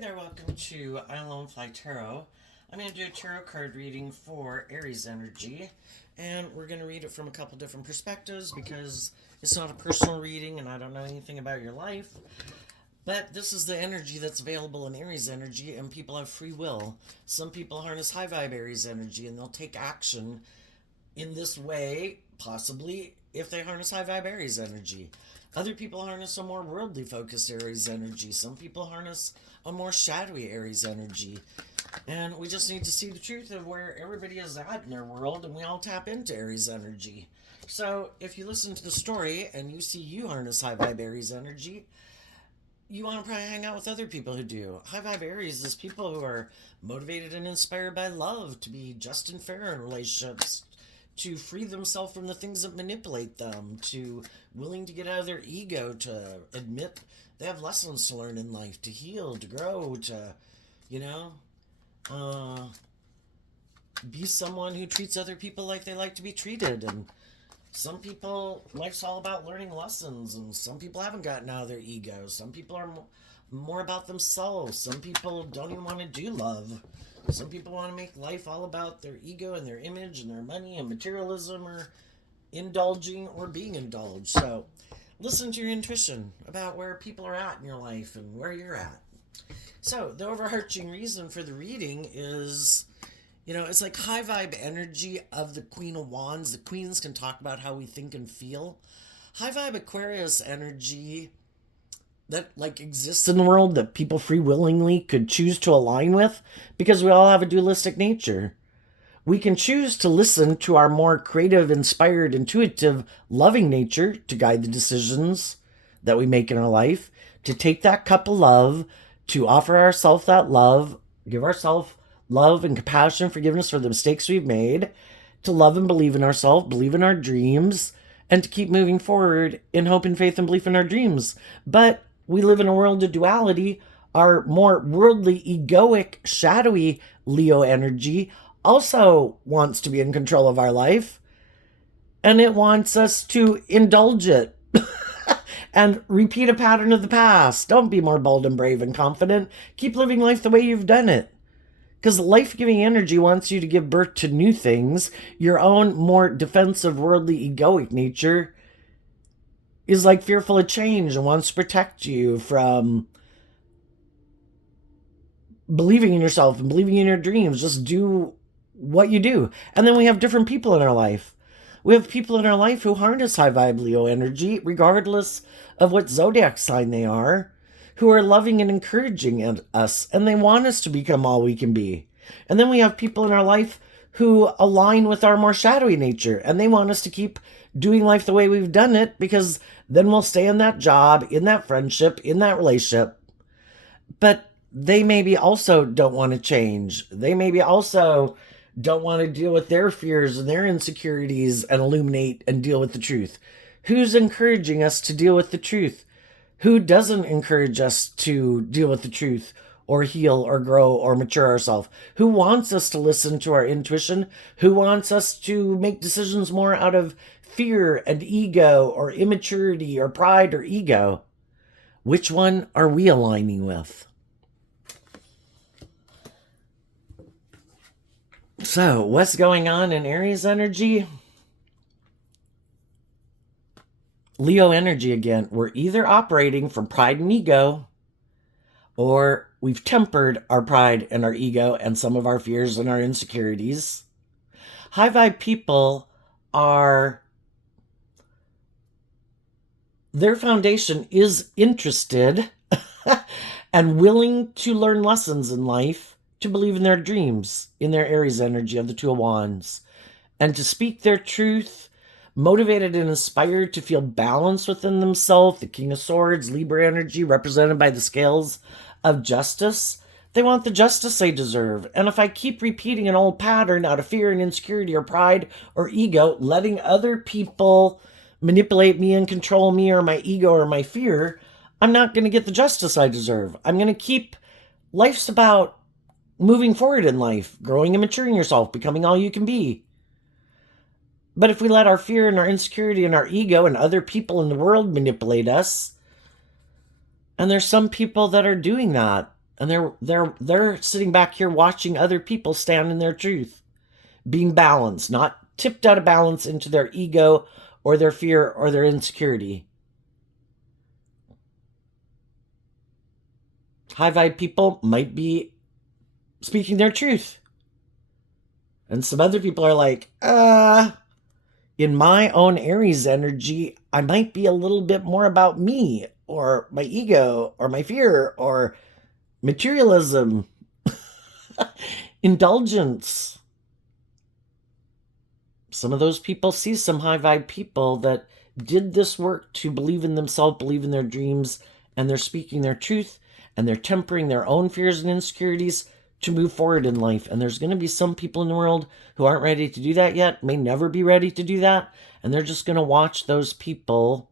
there, welcome to I Alone Fly Tarot. I'm going to do a tarot card reading for Aries energy, and we're going to read it from a couple different perspectives because it's not a personal reading and I don't know anything about your life. But this is the energy that's available in Aries energy, and people have free will. Some people harness high vibe Aries energy and they'll take action in this way, possibly, if they harness high vibe Aries energy. Other people harness a more worldly focused Aries energy. Some people harness a more shadowy Aries energy. And we just need to see the truth of where everybody is at in their world, and we all tap into Aries energy. So if you listen to the story and you see you harness high vibe Aries energy, you want to probably hang out with other people who do. High vibe Aries is people who are motivated and inspired by love, to be just and fair in relationships, to free themselves from the things that manipulate them, to willing to get out of their ego, to admit they have lessons to learn in life, to heal, to grow, to, uh, be someone who treats other people like they like to be treated. And some people, life's all about learning lessons, and some people haven't gotten out of their ego. Some people are more about themselves. Some people don't even want to do love. Some people want to make life all about their ego and their image and their money and materialism, or indulging or being indulged. So listen to your intuition about where people are at in your life and where you're at. So the overarching reason for the reading is, it's like high vibe energy of the Queen of Wands. The queens can talk about how we think and feel. High vibe Aquarius energy that exists in the world that people free willingly could choose to align with, because we all have a dualistic nature. We can choose to listen to our more creative, inspired, intuitive, loving nature to guide the decisions that we make in our life, to take that cup of love, to offer ourselves that love, give ourselves love and compassion, forgiveness for the mistakes we've made, to love and believe in ourselves, believe in our dreams, and to keep moving forward in hope and faith and belief in our dreams. But we live in a world of duality. Our more worldly, egoic, shadowy Leo energy also wants to be in control of our life, and it wants us to indulge it and repeat a pattern of the past. Don't be more bold and brave and confident. Keep living life the way you've done it. Because life-giving energy wants you to give birth to new things. Your own more defensive, worldly, egoic nature is fearful of change and wants to protect you from believing in yourself and believing in your dreams. Just do what you do. And then we have different people in our life. We have people in our life who harness high vibe Leo energy, regardless of what zodiac sign they are, who are loving and encouraging us, and they want us to become all we can be. And then we have people in our life who align with our more shadowy nature, and they want us to keep doing life the way we've done it, because then we'll stay in that job, in that friendship, in that relationship. But they maybe also don't want to change. They maybe also don't want to deal with their fears and their insecurities and illuminate and deal with the truth. Who's encouraging us to deal with the truth? Who doesn't encourage us to deal with the truth or heal or grow or mature ourselves? Who wants us to listen to our intuition? Who wants us to make decisions more out of fear and ego or immaturity or pride or ego? Which one are we aligning with? So, what's going on in Aries energy? Leo energy again. We're either operating from pride and ego, or we've tempered our pride and our ego and some of our fears and our insecurities. High vibe people their foundation is interested and willing to learn lessons in life, to believe in their dreams, in their Aries energy of the Two of Wands, and to speak their truth, motivated and inspired to feel balance within themselves. The King of Swords, Libra energy, represented by the scales of justice. They want the justice they deserve. And if I keep repeating an old pattern out of fear and insecurity or pride or ego, letting other people manipulate me and control me or my ego or my fear, I'm not going to get the justice I deserve. I'm going to keep... Life's about moving forward in life, growing and maturing yourself, becoming all you can be. But if we let our fear and our insecurity and our ego and other people in the world manipulate us, and there's some people that are doing that, And they're sitting back here watching other people stand in their truth, being balanced, not tipped out of balance into their ego or their fear or their insecurity. High vibe people might be speaking their truth. And some other people are like, in my own Aries energy, I might be a little bit more about me or my ego or my fear or materialism, indulgence. Some of those people see some high vibe people that did this work to believe in themselves, believe in their dreams, and they're speaking their truth and they're tempering their own fears and insecurities to move forward in life. And there's going to be some people in the world who aren't ready to do that yet, may never be ready to do that, and they're just going to watch those people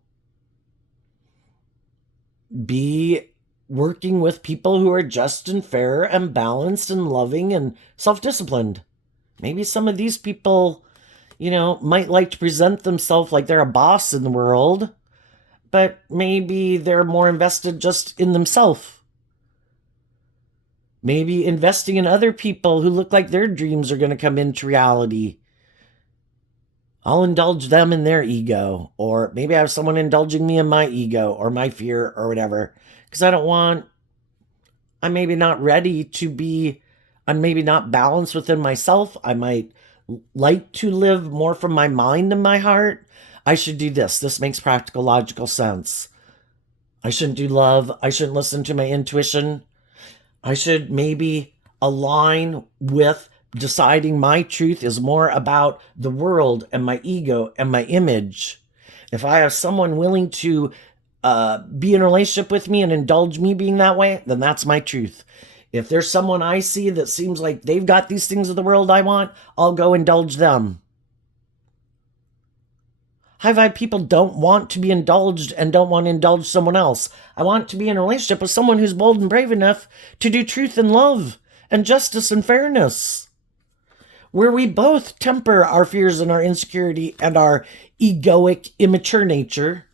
be working with people who are just and fair and balanced and loving and self-disciplined. Maybe some of these people, might like to present themselves like they're a boss in the world, but maybe they're more invested just in themselves. Maybe investing in other people who look like their dreams are going to come into reality. I'll indulge them in their ego, or maybe I have someone indulging me in my ego or my fear or whatever, because I'm maybe not ready to be, I'm maybe not balanced within myself. I might like to live more from my mind than my heart. I should do this. This makes practical, logical sense. I shouldn't do love. I shouldn't listen to my intuition. I should maybe align with deciding my truth is more about the world and my ego and my image. If I have someone willing to be in a relationship with me and indulge me being that way, then that's my truth. If there's someone I see that seems like they've got these things of the world I want, I'll go indulge them. High vibe people don't want to be indulged and don't want to indulge someone else. I want to be in a relationship with someone who's bold and brave enough to do truth and love and justice and fairness, where we both temper our fears and our insecurity and our egoic, immature nature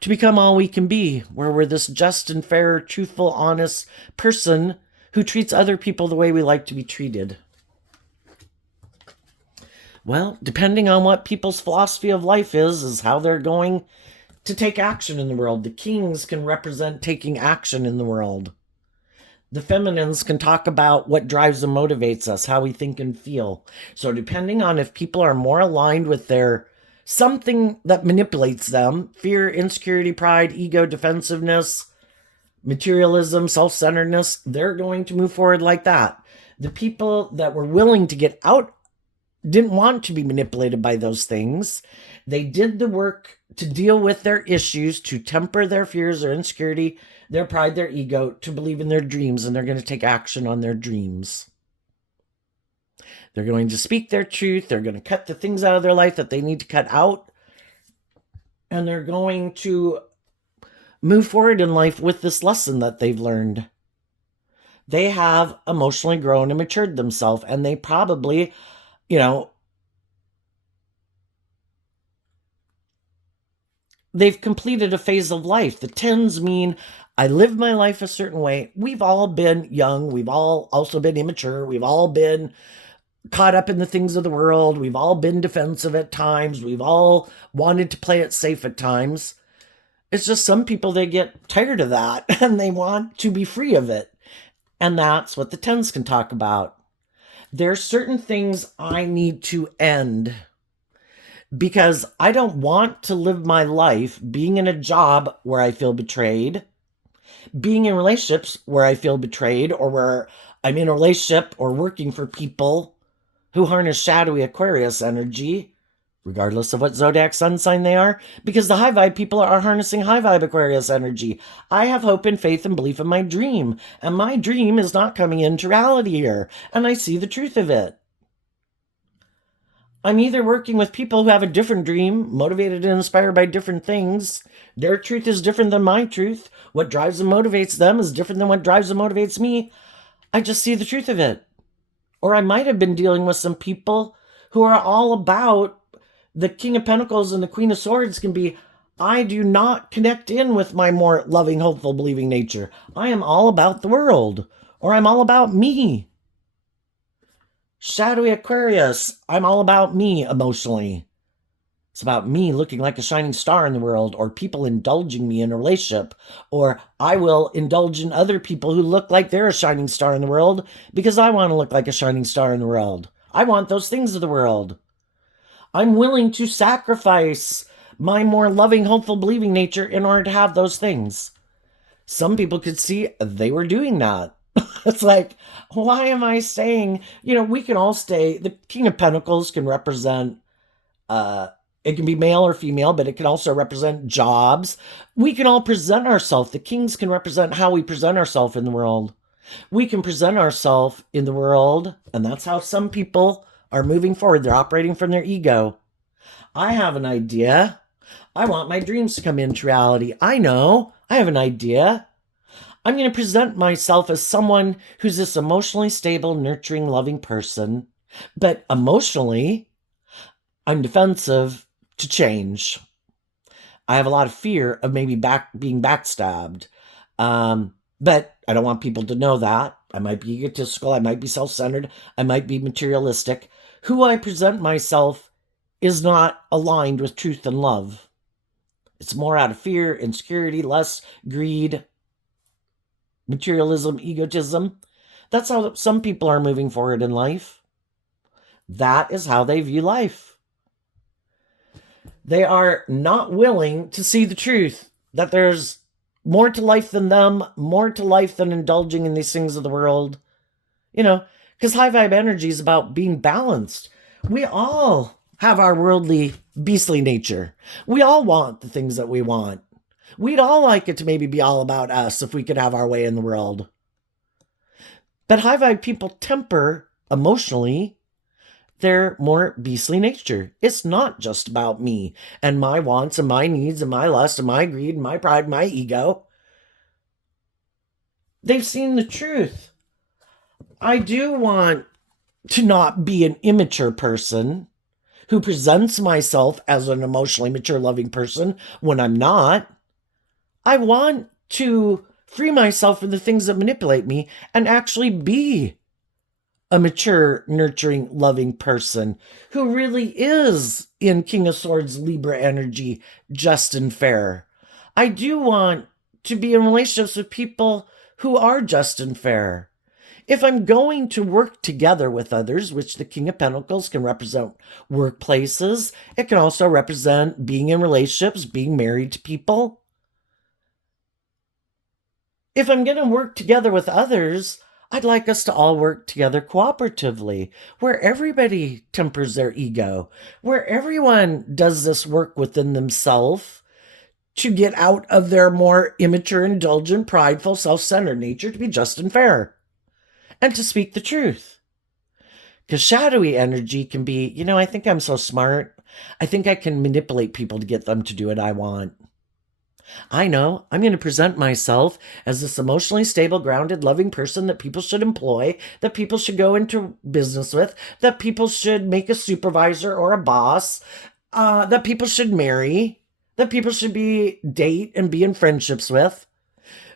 to become all we can be, where we're this just and fair, truthful, honest person who treats other people the way we like to be treated. Well, depending on what people's philosophy of life is how they're going to take action in the world. The kings can represent taking action in the world. The feminines can talk about what drives and motivates us, how we think and feel. So depending on if people are more aligned with their something that manipulates them, fear, insecurity, pride, ego, defensiveness, materialism, self-centeredness, they're going to move forward like that. The people that were willing to get out didn't want to be manipulated by those things. They did the work to deal with their issues, to temper their fears, their insecurity, their pride, their ego, to believe in their dreams, and they're going to take action on their dreams. They're going to speak their truth. They're going to cut the things out of their life that they need to cut out. And they're going to move forward in life with this lesson that they've learned. They have emotionally grown and matured themselves, and they probably, they've completed a phase of life. The 10s mean I lived my life a certain way. We've all been young. We've all also been immature. We've all been caught up in the things of the world. We've all been defensive at times. We've all wanted to play it safe at times. It's just some people, they get tired of that and they want to be free of it. And that's what the 10s can talk about. There's certain things I need to end because I don't want to live my life being in a job where I feel betrayed, being in relationships where I feel betrayed, or where I'm in a relationship or working for people who harness shadowy Aquarius energy, regardless of what zodiac sun sign they are, because the high vibe people are harnessing high vibe Aquarius energy. I have hope and faith and belief in my dream, and my dream is not coming into reality here, and I see the truth of it. I'm either working with people who have a different dream, motivated and inspired by different things. Their truth is different than my truth. What drives and motivates them is different than what drives and motivates me. I just see the truth of it. Or I might have been dealing with some people who are all about the King of Pentacles and the Queen of Swords can be, I do not connect in with my more loving, hopeful, believing nature. I am all about the world, or I'm all about me. Shadowy Aquarius, I'm all about me emotionally. It's about me looking like a shining star in the world, or people indulging me in a relationship, or I will indulge in other people who look like they're a shining star in the world because I want to look like a shining star in the world. I want those things of the world. I'm willing to sacrifice my more loving, hopeful, believing nature in order to have those things. Some people could see they were doing that. It's like, why am I saying, we can all stay, the King of Pentacles can represent, uh, it can be male or female, but it can also represent jobs. We can all present ourselves. The kings can represent how we present ourselves in the world. We can present ourselves in the world, and that's how some people are moving forward. They're operating from their ego. I have an idea. I want my dreams to come into reality. I know. I have an idea. I'm going to present myself as someone who's this emotionally stable, nurturing, loving person. But emotionally, I'm defensive to change. I have a lot of fear of maybe being backstabbed. But I don't want people to know that. I might be egotistical. I might be self-centered. I might be materialistic. Who I present myself is not aligned with truth and love. It's more out of fear, insecurity, lust, greed, materialism, egotism. That's how some people are moving forward in life. That is how they view life. They are not willing to see the truth, that there's more to life than them, more to life than indulging in these things of the world. Because high vibe energy is about being balanced. We all have our worldly, beastly nature. We all want the things that we want. We'd all like it to maybe be all about us if we could have our way in the world. But high vibe people temper emotionally their more beastly nature. It's not just about me and my wants and my needs and my lust and my greed and my pride and my ego. They've seen the truth. I do want to not be an immature person who presents myself as an emotionally mature, loving person when I'm not. I want to free myself from the things that manipulate me and actually be a mature, nurturing, loving person who really is in King of Swords, Libra energy, just and fair. I do want to be in relationships with people who are just and fair. If I'm going to work together with others, which the King of Pentacles can represent workplaces, it can also represent being in relationships, being married to people. If I'm going to work together with others, I'd like us to all work together cooperatively, where everybody tempers their ego, where everyone does this work within themselves to get out of their more immature, indulgent, prideful, self-centered nature to be just and fair, and to speak the truth. Because shadowy energy can be, I think I'm so smart. I think I can manipulate people to get them to do what I want. I know I'm going to present myself as this emotionally stable, grounded, loving person that people should employ, that people should go into business with, that people should make a supervisor or a boss, that people should marry, that people should date and be in friendships with.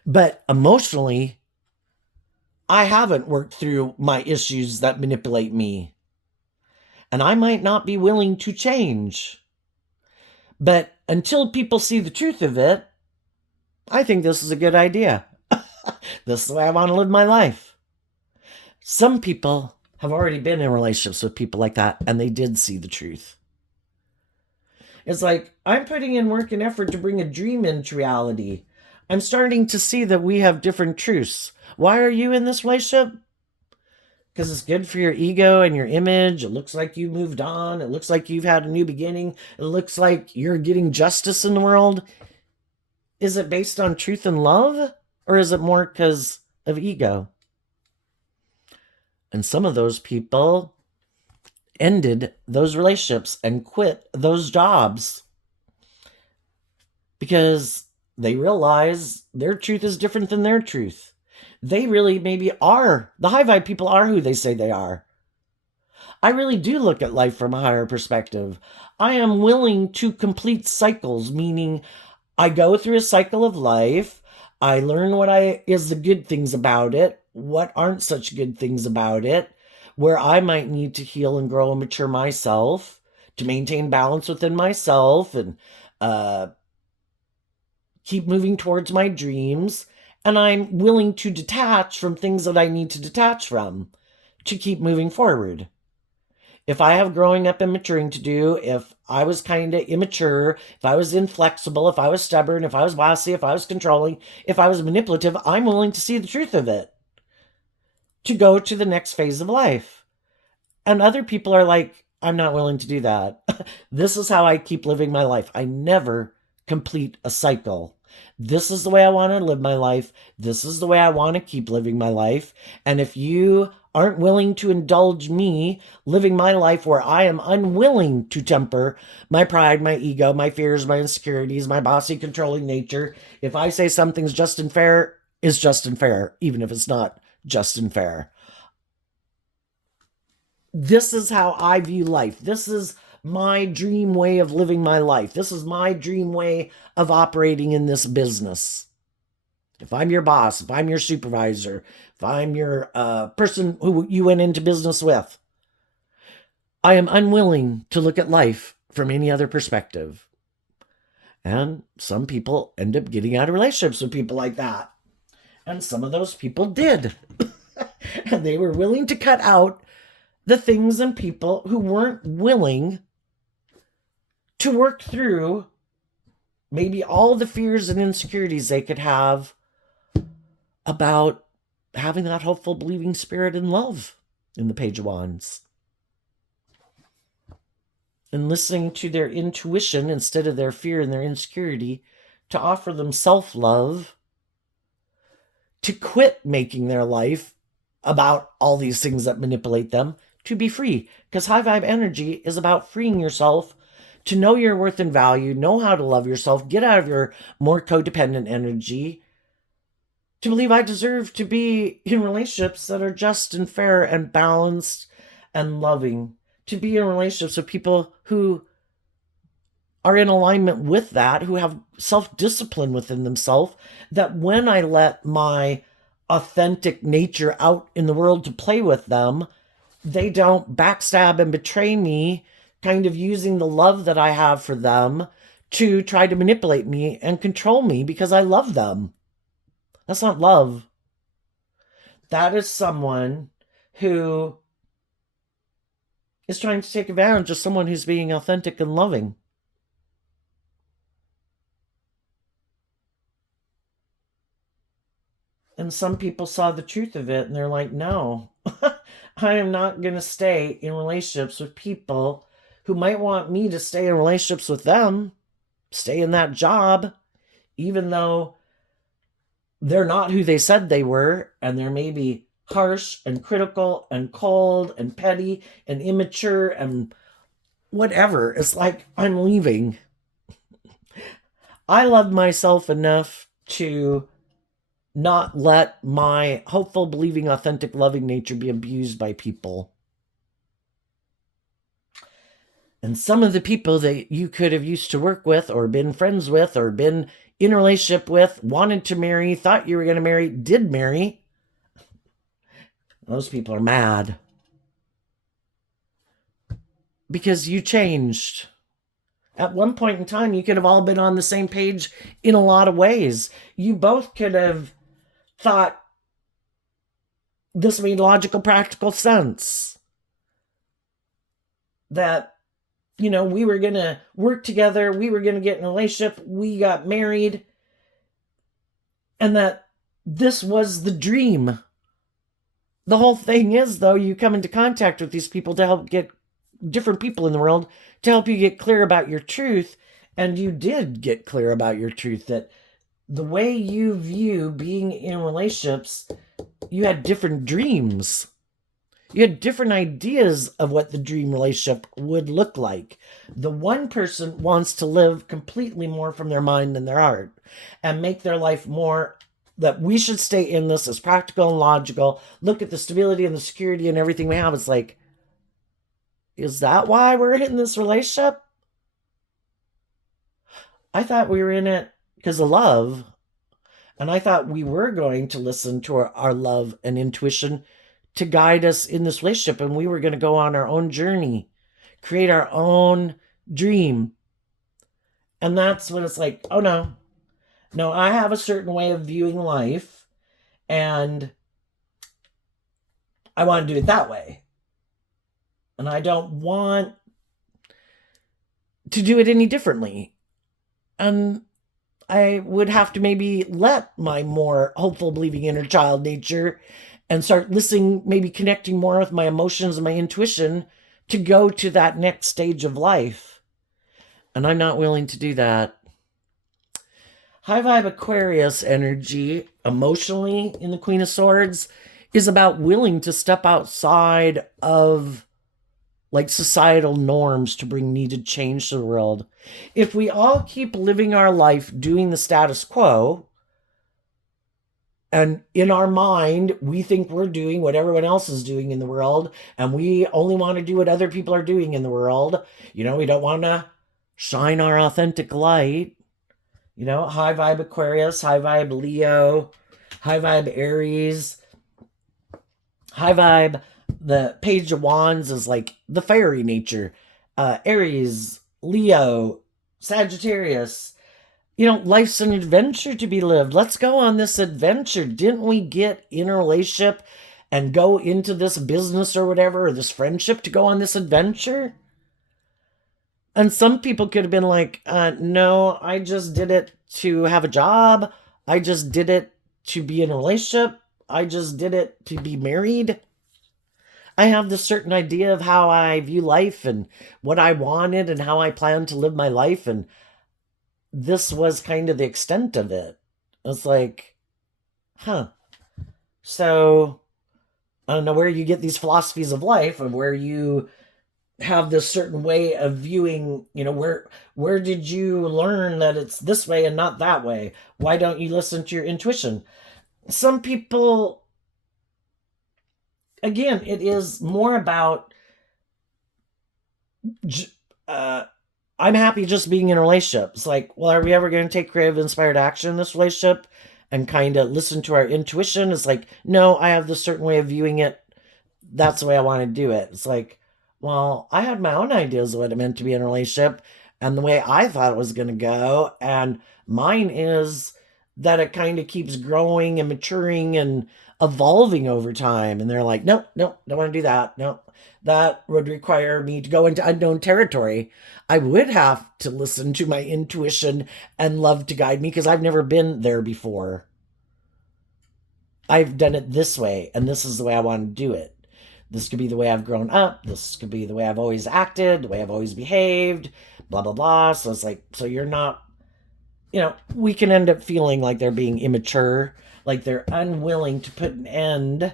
But emotionally, I haven't worked through my issues that manipulate me. And I might not be willing to change. But until people see the truth of it, I think this is a good idea. This is the way I want to live my life. Some people have already been in relationships with people like that, and they did see the truth. It's like, I'm putting in work and effort to bring a dream into reality. I'm starting to see that we have different truths. Why are you in this relationship? Because it's good for your ego and your image. It looks like you moved on. It looks like you've had a new beginning. It looks like you're getting justice in the world. Is it based on truth and love? Or is it more because of ego? And some of those people ended those relationships and quit those jobs because they realize their truth is different than their truth. They really maybe are, the high vibe people are who they say they are. I really do look at life from a higher perspective. I am willing to complete cycles, meaning I go through a cycle of life. I learn what is the good things about it, what aren't such good things about it, where I might need to heal and grow and mature myself to maintain balance within myself and uh, keep moving towards my dreams. And I'm willing to detach from things that I need to detach from to keep moving forward. If I have growing up and maturing to do, if I was kind of immature, if I was inflexible, if I was stubborn, if I was bossy, if I was controlling, if I was manipulative, I'm willing to see the truth of it to go to the next phase of life. And other people are like, I'm not willing to do that. This is how I keep living my life. I never complete a cycle. This is the way I want to live my life. This is the way I want to keep living my life. And if you aren't willing to indulge me living my life where I am unwilling to temper my pride, my ego, my fears, my insecurities, my bossy controlling nature, if I say something's just and fair, is just and fair, even if it's not just and fair. This is how I view life. This is my dream way of living my life. This is my dream way of operating in this business. If I'm your boss, if I'm your supervisor, if I'm your person who you went into business with, I am unwilling to look at life from any other perspective. And some people end up getting out of relationships with people like that. And some of those people did. And they were willing to cut out the things and people who weren't willing to work through maybe all the fears and insecurities they could have about having that hopeful, believing spirit and love in the Page of Wands. And listening to their intuition instead of their fear and their insecurity to offer them self-love, to quit making their life about all these things that manipulate them, to be free. Because high vibe energy is about freeing yourself to know your worth and value, know how to love yourself, get out of your more codependent energy, to believe I deserve to be in relationships that are just and fair and balanced and loving, to be in relationships with people who are in alignment with that, who have self-discipline within themselves, that when I let my authentic nature out in the world to play with them, they don't backstab and betray me, kind of using the love that I have for them to try to manipulate me and control me because I love them. That's not love. That is someone who is trying to take advantage of someone who's being authentic and loving. And some people saw the truth of it and they're like, no, I am not going to stay in relationships with people who might want me to stay in relationships with them, stay in that job, even though they're not who they said they were, and they're maybe harsh and critical and cold and petty and immature and whatever. It's like, I'm leaving. I love myself enough to not let my hopeful, believing, authentic, loving nature be abused by people. And some of the people that you could have used to work with or been friends with or been in a relationship with, wanted to marry, thought you were going to marry, did marry, those people are mad. Because you changed. At one point in time, you could have all been on the same page in a lot of ways. You both could have thought this made logical, practical sense. That, we were going to work together, we were going to get in a relationship, we got married, and that this was the dream. The whole thing is, though, you come into contact with these people to help get different people in the world to help you get clear about your truth. And you did get clear about your truth, that the way you view being in relationships, you had different dreams. You had different ideas of what the dream relationship would look like. The one person wants to live completely more from their mind than their heart and make their life more that we should stay in this as practical and logical. Look at the stability and the security and everything we have. It's like, Is that why we're in this relationship? I thought we were in it because of love. And I thought we were going to listen to our love and intuition to guide us in this relationship. And we were going to go on our own journey, create our own dream. And that's when it's like, oh no, no, I have a certain way of viewing life. And I want to do it that way. And I don't want to do it any differently. And I would have to maybe let my more hopeful, believing inner child nature and start listening, maybe connecting more with my emotions and my intuition to go to that next stage of life. And I'm not willing to do that. High vibe Aquarius energy, emotionally in the Queen of Swords, is about willing to step outside of like societal norms to bring needed change to the world. If we all keep living our life doing the status quo, and in our mind, we think we're doing what everyone else is doing in the world, and we only want to do what other people are doing in the world. We don't want to shine our authentic light. High vibe Aquarius, high vibe Leo, high vibe Aries, high vibe. The Page of Wands is like the fairy nature. Aries, Leo, Sagittarius. Life's an adventure to be lived. Let's go on this adventure. Didn't we get in a relationship and go into this business or whatever, or this friendship to go on this adventure? And some people could have been like, no, I just did it to have a job. I just did it to be in a relationship. I just did it to be married. I have this certain idea of how I view life and what I wanted and how I plan to live my life. And this was kind of the extent of it. It's like, So I don't know where you get these philosophies of life, of where you have this certain way of viewing, where did you learn that it's this way and not that way? Why don't you listen to your intuition? Some people, again, it is more about I'm happy just being in a relationship. It's like, well, are we ever going to take creative inspired action in this relationship and kind of listen to our intuition? It's like, no, I have this certain way of viewing it. That's the way I want to do it. It's like, well, I had my own ideas of what it meant to be in a relationship and the way I thought it was going to go. And mine is that it kind of keeps growing and maturing and evolving over time. And they're like, no, don't want to do that. No, that would require me to go into unknown territory. I would have to listen to my intuition and love to guide me because I've never been there before. I've done it this way, and this is the way I want to do it. This could be the way I've grown up. This could be the way I've always acted, the way I've always behaved, blah, blah, blah. So it's like, so you're not, we can end up feeling like they're being immature, like they're unwilling to put an end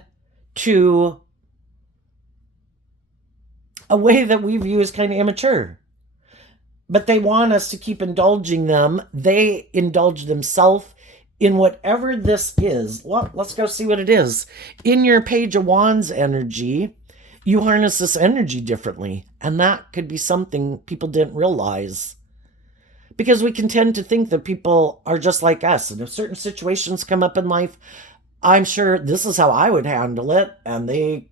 to a way that we view as kind of immature. But they want us to keep indulging them. They indulge themselves in whatever this is. Well, let's go see what it is. In your Page of Wands energy, you harness this energy differently. And that could be something people didn't realize. Because we can tend to think that people are just like us. And if certain situations come up in life, I'm sure this is how I would handle it. And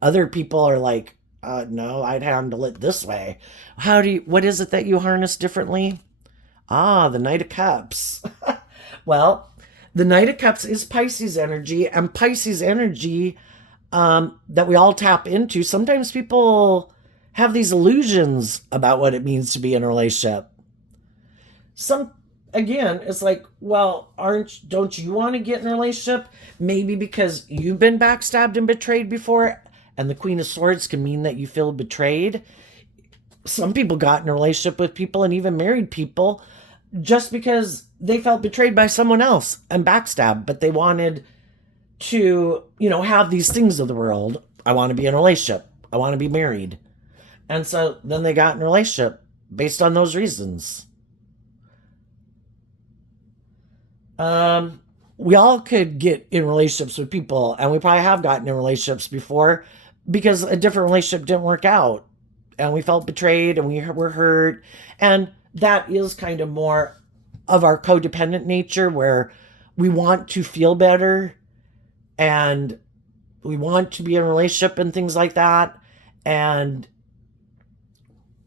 other people are like, no, I'd handle it this way. What is it that you harness differently? The Knight of Cups. Well, the Knight of Cups is Pisces energy, and Pisces energy that we all tap into. Sometimes people have these illusions about what it means to be in a relationship. Again, it's like, well, don't you want to get in a relationship? Maybe because you've been backstabbed and betrayed before, and the Queen of Swords can mean that you feel betrayed. Some people got in a relationship with people and even married people just because they felt betrayed by someone else and backstabbed, but they wanted to, have these things of the world. I want to be in a relationship. I want to be married. And so then they got in a relationship based on those reasons. We all could get in relationships with people, and we probably have gotten in relationships before because a different relationship didn't work out. and we felt betrayed and we were hurt. And that is kind of more of our codependent nature, where we want to feel better and we want to be in a relationship and things like that. And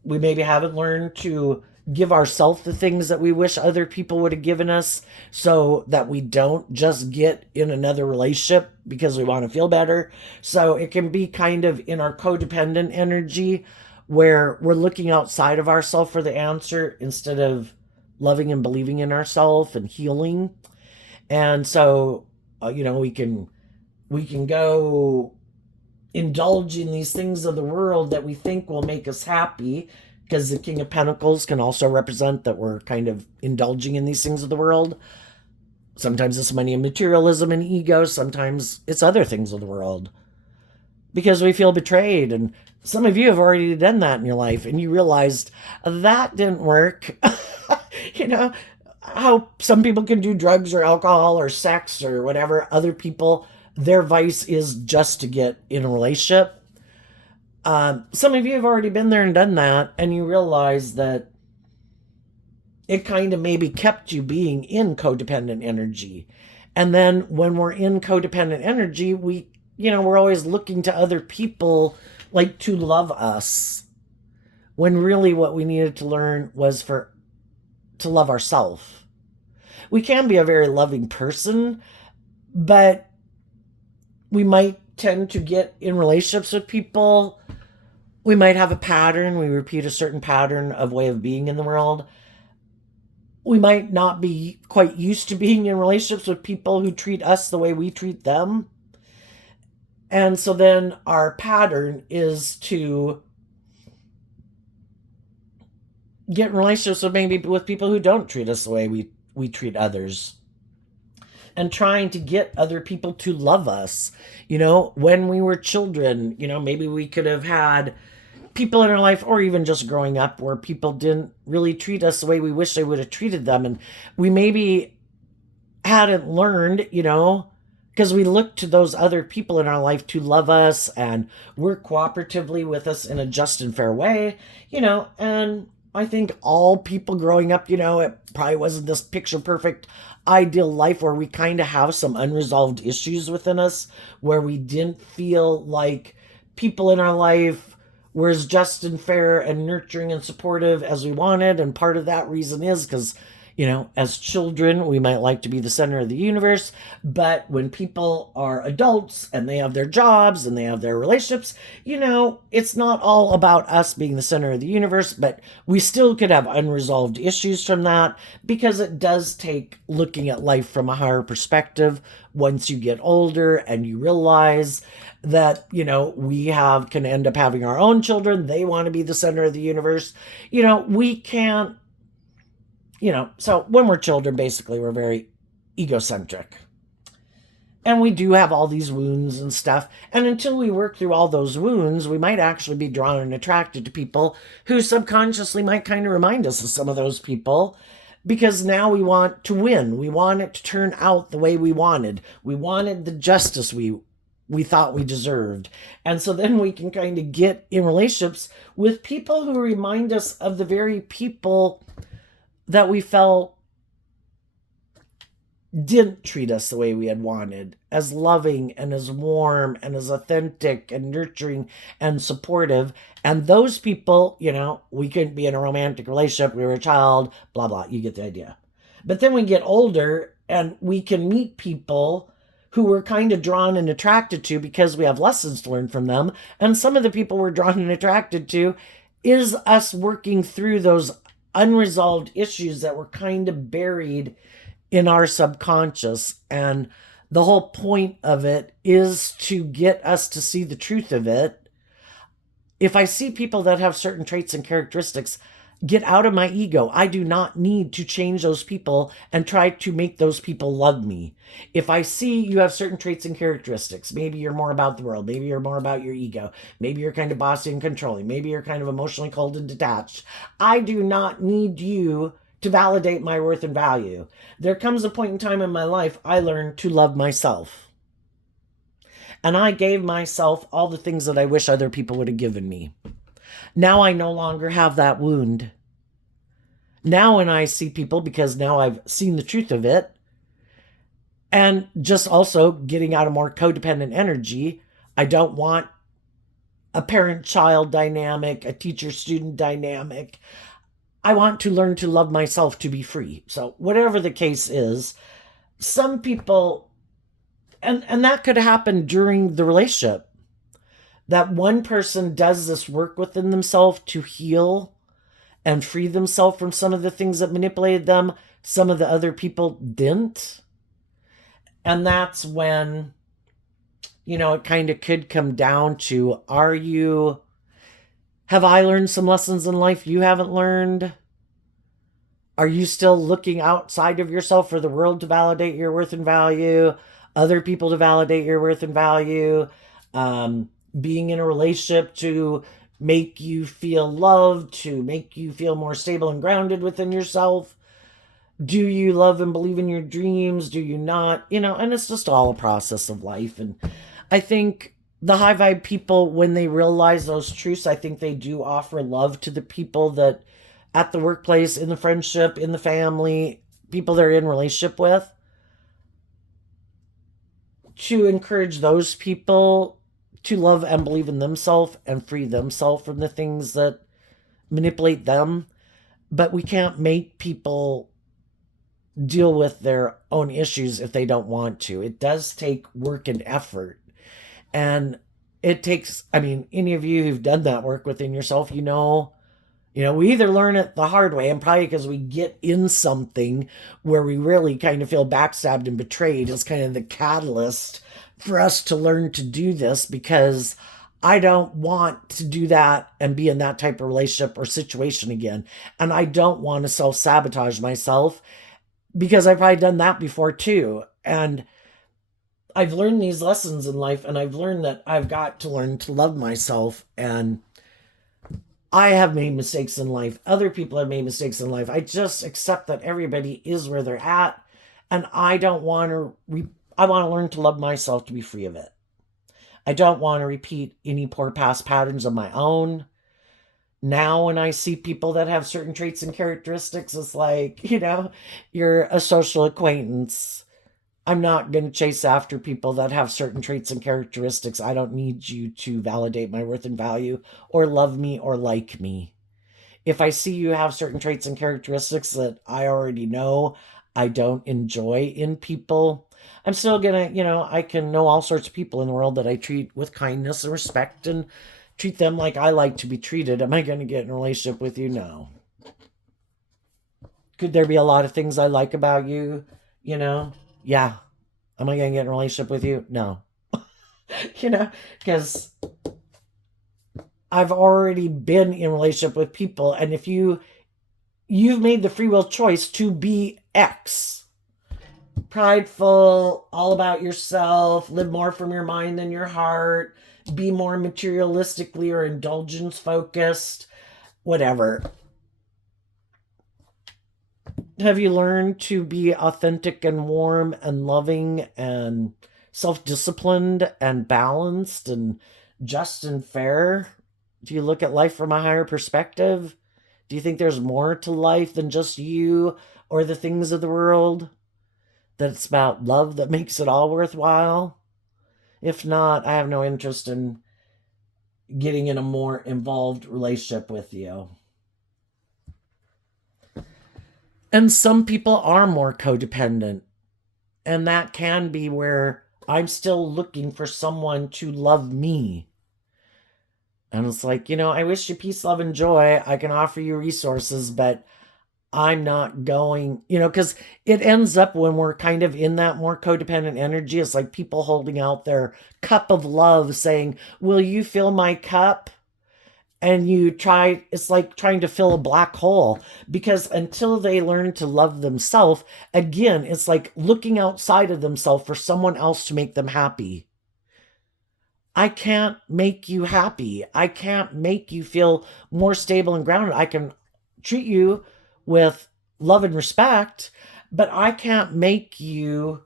we maybe haven't learned to give ourselves the things that we wish other people would have given us, so that we don't just get in another relationship because we want to feel better. So it can be kind of in our codependent energy, where we're looking outside of ourselves for the answer instead of loving and believing in ourselves and healing. And so we can go indulge in these things of the world that we think will make us happy, because the King of Pentacles can also represent that we're kind of indulging in these things of the world. Sometimes it's money and materialism and ego. Sometimes it's other things of the world, because we feel betrayed. And some of you have already done that in your life, and you realized that didn't work. You know, how some people can do drugs or alcohol or sex or whatever. Other people, their vice is just to get in a relationship. Some of you have already been there and done that, and you realize that it kind of maybe kept you being in codependent energy. And then when we're in codependent energy, we're always looking to other people like to love us, when really what we needed to learn was to love ourselves. We can be a very loving person, but we might tend to get in relationships with people. We might have a pattern. We repeat a certain pattern of way of being in the world. We might not be quite used to being in relationships with people who treat us the way we treat them. And so then our pattern is to get in relationships with people who don't treat us the way we treat others. And trying to get other people to love us. When we were children, maybe we could have had people in our life, or even just growing up, where people didn't really treat us the way we wish they would have treated them. And we maybe hadn't learned, because we looked to those other people in our life to love us and work cooperatively with us in a just and fair way, and I think all people growing up, it probably wasn't this picture perfect ideal life, where we kind of have some unresolved issues within us, where we didn't feel like people in our life were as just and fair and nurturing and supportive as we wanted. And part of that reason is because, as children, we might like to be the center of the universe. But when people are adults and they have their jobs and they have their relationships, it's not all about us being the center of the universe, but we still could have unresolved issues from that, because it does take looking at life from a higher perspective once you get older and you realize that, we can end up having our own children. They want to be the center of the universe. We can't, so when we're children, basically, we're very egocentric. And we do have all these wounds and stuff. And until we work through all those wounds, we might actually be drawn and attracted to people who subconsciously might kind of remind us of some of those people. Because now we want to win. We want it to turn out the way we wanted. We wanted the justice we thought we deserved. And so then we can kind of get in relationships with people who remind us of the very people that we felt didn't treat us the way we had wanted, as loving and as warm and as authentic and nurturing and supportive. And those people, we couldn't be in a romantic relationship. We were a child, blah, blah. You get the idea. But then we get older and we can meet people who we're kind of drawn and attracted to because we have lessons to learn from them. And some of the people we're drawn and attracted to is us working through those unresolved issues that were kind of buried in our subconscious. And the whole point of it is to get us to see the truth of it. If I see people that have certain traits and characteristics, get out of my ego. I do not need to change those people and try to make those people love me. If I see you have certain traits and characteristics, maybe you're more about the world, maybe you're more about your ego, maybe you're kind of bossy and controlling, maybe you're kind of emotionally cold and detached, I do not need you to validate my worth and value. There comes a point in time in my life I learned to love myself. And I gave myself all the things that I wish other people would have given me. Now I no longer have that wound. Now when I see people, because now I've seen the truth of it, and just also getting out of more codependent energy, I don't want a parent child dynamic, a teacher student dynamic. I want to learn to love myself to be free. So, whatever the case is, some people, and that could happen during the relationship, that one person does this work within themselves to heal and free themselves from some of the things that manipulated them, some of the other people didn't. And that's when, it kind of could come down to, have I learned some lessons in life you haven't learned? Are you still looking outside of yourself for the world to validate your worth and value, other people to validate your worth and value, being in a relationship to make you feel loved, to make you feel more stable and grounded within yourself? Do you love and believe in your dreams? Do you not? And it's just all a process of life. And I think the high vibe people, when they realize those truths, I think they do offer love to the people that at the workplace, in the friendship, in the family, people they're in relationship with, to encourage those people to love and believe in themselves and free themselves from the things that manipulate them. But we can't make people deal with their own issues if they don't want to. It does take work and effort. And it takes, any of you who've done that work within yourself, we either learn it the hard way, and probably because we get in something where we really kind of feel backstabbed and betrayed is kind of the catalyst for us to learn to do this, because I don't want to do that and be in that type of relationship or situation again. And I don't want to self-sabotage myself, because I've probably done that before too. And I've learned these lessons in life, and I've learned that I've got to learn to love myself. And I have made mistakes in life. Other people have made mistakes in life. I just accept that everybody is where they're at. And I don't want to, I want to learn to love myself to be free of it. I don't want to repeat any poor past patterns of my own. Now, when I see people that have certain traits and characteristics, it's like, you're a social acquaintance. I'm not going to chase after people that have certain traits and characteristics. I don't need you to validate my worth and value or love me or like me. If I see you have certain traits and characteristics that I already know I don't enjoy in people, I'm still going to, I can know all sorts of people in the world that I treat with kindness and respect and treat them like I like to be treated. Am I going to get in a relationship with you? No. Could there be a lot of things I like about you? Yeah. Am I going to get in a relationship with you? No. Because I've already been in a relationship with people, and if you've made the free will choice to be X, prideful, all about yourself, live more from your mind than your heart, be more materialistically or indulgence focused, whatever. Have you learned to be authentic and warm and loving and self-disciplined and balanced and just and fair? Do you look at life from a higher perspective? Do you think there's more to life than just you or the things of the world? That it's about love that makes it all worthwhile? If not, I have no interest in getting in a more involved relationship with you. And some people are more codependent. And that can be where I'm still looking for someone to love me. And it's like, I wish you peace, love, and joy. I can offer you resources, but I'm not going, because it ends up when we're kind of in that more codependent energy. It's like people holding out their cup of love saying, will you fill my cup? And it's like trying to fill a black hole, because until they learn to love themselves, again, it's like looking outside of themselves for someone else to make them happy. I can't make you happy. I can't make you feel more stable and grounded. I can treat you with love and respect, but I can't make you,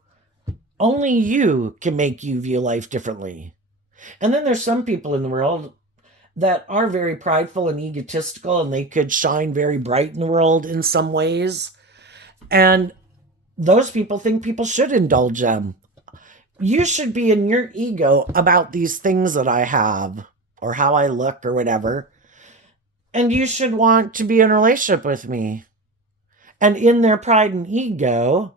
only you can make you view life differently. And then there's some people in the world that are very prideful and egotistical, and they could shine very bright in the world in some ways. And those people think people should indulge them. You should be in your ego about these things that I have or how I look or whatever. And you should want to be in a relationship with me. And in their pride and ego,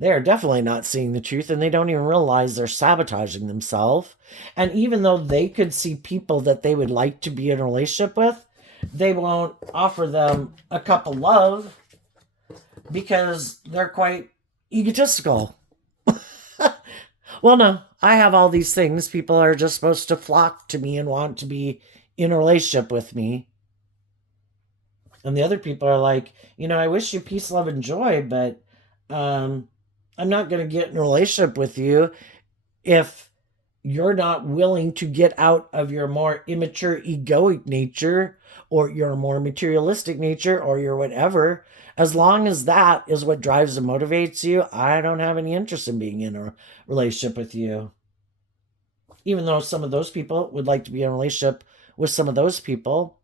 they're definitely not seeing the truth, and they don't even realize they're sabotaging themselves. And even though they could see people that they would like to be in a relationship with, they won't offer them a cup of love because they're quite egotistical. Well, no, I have all these things. People are just supposed to flock to me and want to be in a relationship with me. And the other people are like, I wish you peace, love, and joy, but I'm not going to get in a relationship with you if you're not willing to get out of your more immature egoic nature or your more materialistic nature or your whatever. As long as that is what drives and motivates you, I don't have any interest in being in a relationship with you. Even though some of those people would like to be in a relationship with some of those people,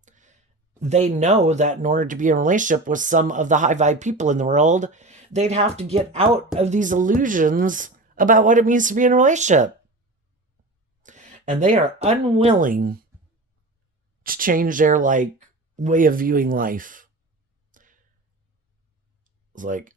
they know that in order to be in a relationship with some of the high vibe people in the world, they'd have to get out of these illusions about what it means to be in a relationship. And they are unwilling to change their way of viewing life. It's like,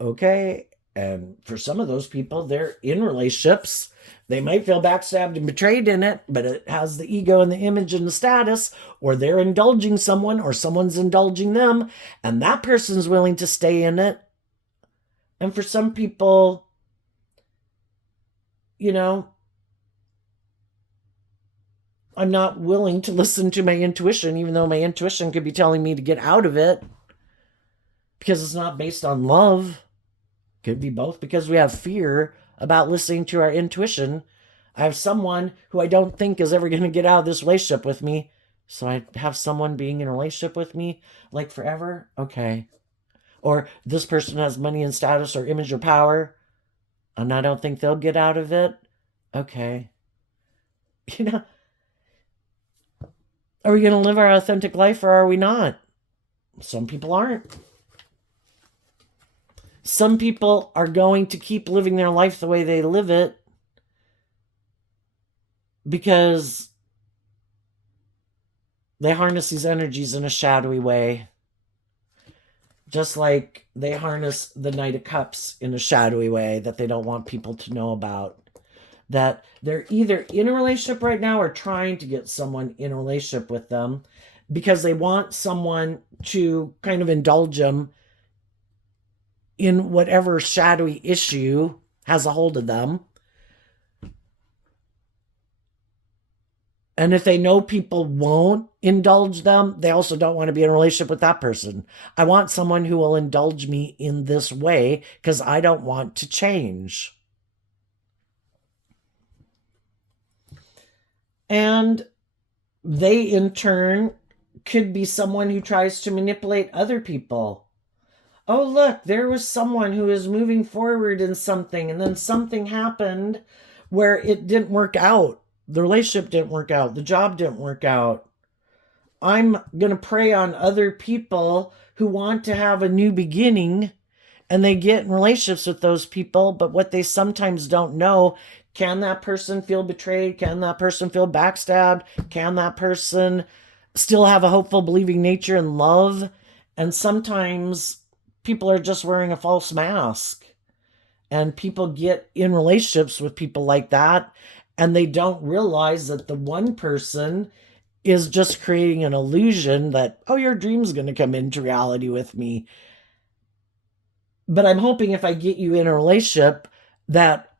okay. And for some of those people, they're in relationships. They might feel backstabbed and betrayed in it, but it has the ego and the image and the status, or they're indulging someone, or someone's indulging them, and that person's willing to stay in it. And for some people, I'm not willing to listen to my intuition, even though my intuition could be telling me to get out of it, because it's not based on love. Could be both, because we have fear about listening to our intuition. I have someone who I don't think is ever going to get out of this relationship with me, so I have someone being in a relationship with me forever. Okay. Or this person has money and status or image or power, and I don't think they'll get out of it. Okay. Are we going to live our authentic life, or are we not? Some people aren't. Some people are going to keep living their life the way they live it because they harness these energies in a shadowy way. Just like they harness the Knight of Cups in a shadowy way that they don't want people to know about. That they're either in a relationship right now or trying to get someone in a relationship with them because they want someone to kind of indulge them in whatever shadowy issue has a hold of them. And if they know people won't indulge them, they also don't want to be in a relationship with that person. I want someone who will indulge me in this way because I don't want to change. And they, in turn, could be someone who tries to manipulate other people. Oh, look, there was someone who was moving forward in something, and then something happened where it didn't work out. The relationship didn't work out. The job didn't work out. I'm going to prey on other people who want to have a new beginning, and they get in relationships with those people, but what they sometimes don't know, can that person feel betrayed? Can that person feel backstabbed? Can that person still have a hopeful, believing nature and love? And sometimes people are just wearing a false mask, and people get in relationships with people like that, and they don't realize that the one person is just creating an illusion that, oh, your dream's going to come into reality with me. But I'm hoping if I get you in a relationship that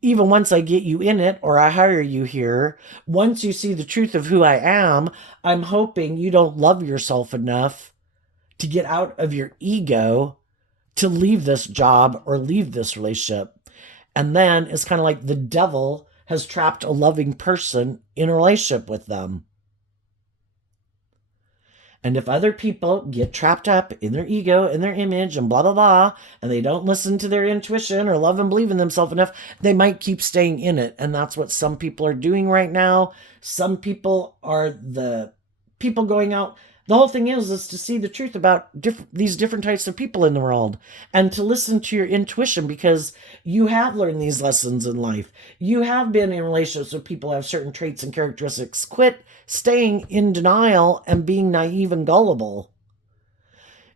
even once I get you in it or I hire you here, once you see the truth of who I am, I'm hoping you don't love yourself enough to get out of your ego to leave this job or leave this relationship. And then it's kind of like the devil has trapped a loving person in a relationship with them. And if other people get trapped up in their ego and their image and blah, blah, blah, and they don't listen to their intuition or love and believe in themselves enough, they might keep staying in it. And that's what some people are doing right now. Some people are the people going out. The whole thing is to see the truth about these different types of people in the world and to listen to your intuition, because you have learned these lessons in life. You have been in relationships with people who have certain traits and characteristics. Quit staying in denial and being naive and gullible.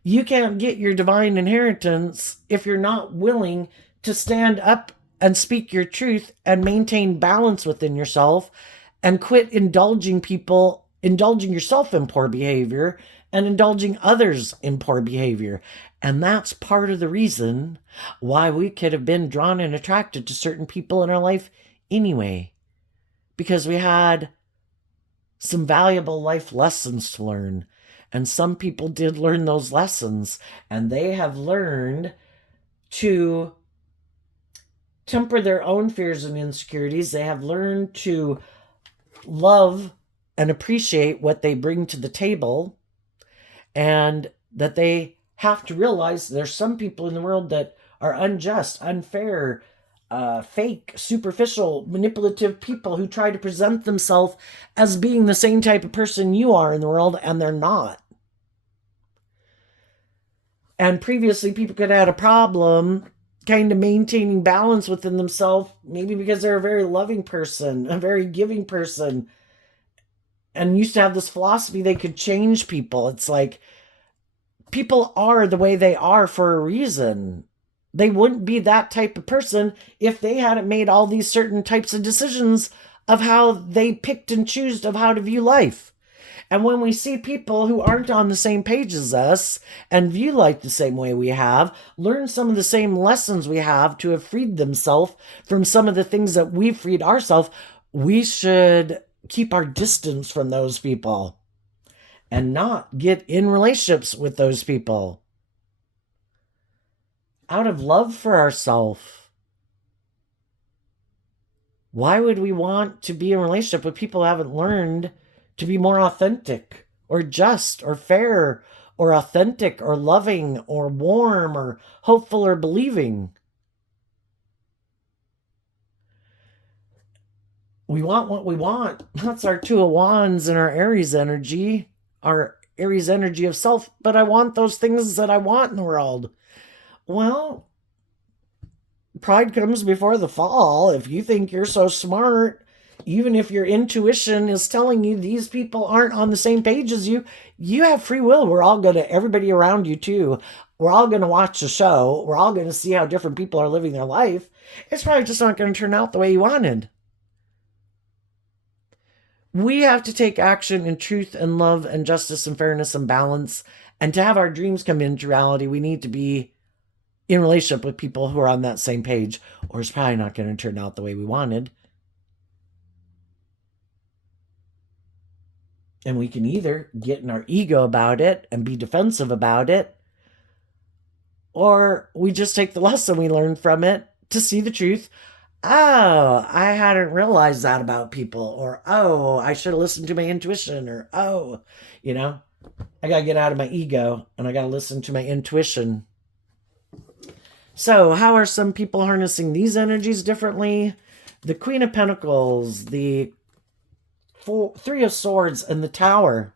You can't get your divine inheritance if you're not willing to stand up and speak your truth and maintain balance within yourself, and quit indulging yourself in poor behavior and indulging others in poor behavior. And that's part of the reason why we could have been drawn and attracted to certain people in our life anyway, because we had some valuable life lessons to learn. And some people did learn those lessons, and they have learned to temper their own fears and insecurities. They have learned to love and appreciate what they bring to the table, and that they have to realize there's some people in the world that are unjust, unfair, fake, superficial, manipulative people who try to present themselves as being the same type of person you are in the world, and they're not. And previously, people could have had a problem kind of maintaining balance within themselves, maybe because they're a very loving person, a very giving person, and used to have this philosophy they could change people. It's like, people are the way they are for a reason. They wouldn't be that type of person if they hadn't made all these certain types of decisions of how they picked and chose of how to view life. And when we see people who aren't on the same page as us and view life the same way we have, learn some of the same lessons we have to have freed themselves from some of the things that we've freed ourselves, we should keep our distance from those people and not get in relationships with those people out of love for ourselves. Why would we want to be in a relationship with people who haven't learned to be more authentic or just or fair or authentic or loving or warm or hopeful or believing? We want what we want. That's our Two of Wands and our Aries energy, our Aries energy of self. But I want those things that I want in the world. Well, pride comes before the fall. If you think you're so smart, even if your intuition is telling you these people aren't on the same page as you, you have free will. Everybody around you too, we're all going to watch the show. We're all going to see how different people are living their life. It's probably just not going to turn out the way you wanted. We have to take action in truth and love and justice and fairness and balance. And to have our dreams come into reality, we need to be in relationship with people who are on that same page, or it's probably not going to turn out the way we wanted. And we can either get in our ego about it and be defensive about it, or we just take the lesson we learned from it to see the truth. Oh, I hadn't realized that about people, or oh, I should have listened to my intuition, or oh, I got to get out of my ego and I got to listen to my intuition. So, how are some people harnessing these energies differently? The Queen of Pentacles, the Three of Swords, and the Tower.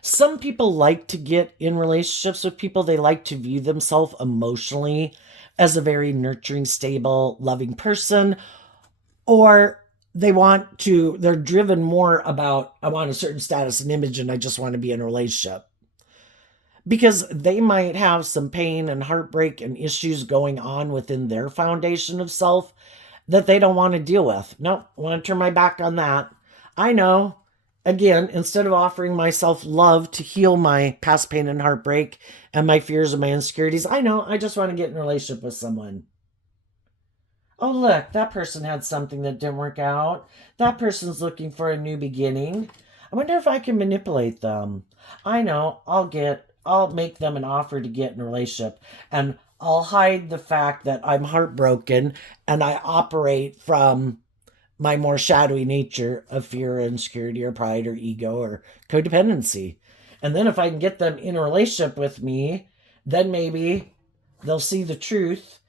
Some people like to get in relationships with people. They like to view themselves emotionally as a very nurturing, stable, loving person. Or they're driven more about, I want a certain status and image and I just want to be in a relationship. Because they might have some pain and heartbreak and issues going on within their foundation of self that they don't want to deal with. Nope, I want to turn my back on that. I know. Again, instead of offering myself love to heal my past pain and heartbreak and my fears and my insecurities, I know I just want to get in a relationship with someone. Oh, look, that person had something that didn't work out. That person's looking for a new beginning. I wonder if I can manipulate them. I know, I'll make them an offer to get in a relationship, and I'll hide the fact that I'm heartbroken and I operate from my more shadowy nature of fear, insecurity, or pride, or ego, or codependency. And then if I can get them in a relationship with me, then maybe they'll see the truth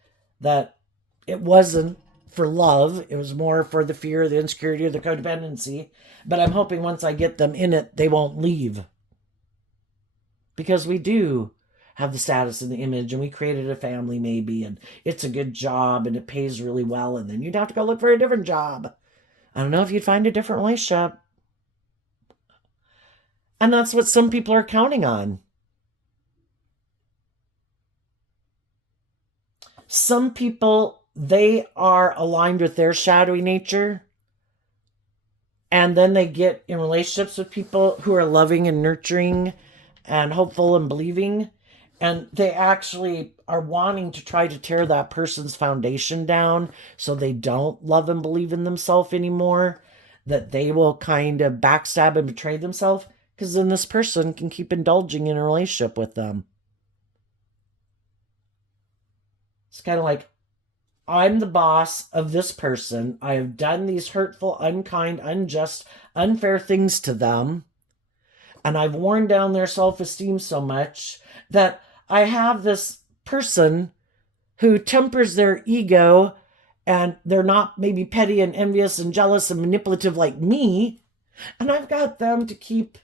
that it wasn't for love. It was more for the fear, the insecurity, or the codependency. But I'm hoping once I get them in it, they won't leave. Because we do have the status and the image, and we created a family maybe, and it's a good job, and it pays really well, and then you'd have to go look for a different job. I don't know if you'd find a different relationship. And that's what some people are counting on. Some people, they are aligned with their shadowy nature, and then they get in relationships with people who are loving and nurturing and hopeful and believing, and they actually are wanting to try to tear that person's foundation down so they don't love and believe in themselves anymore, that they will kind of backstab and betray themselves, because then this person can keep indulging in a relationship with them. It's kind of like, I'm the boss of this person. I have done these hurtful, unkind, unjust, unfair things to them. And I've worn down their self-esteem so much that I have this person who tempers their ego, and they're not maybe petty and envious and jealous and manipulative like me. And I've got them to keep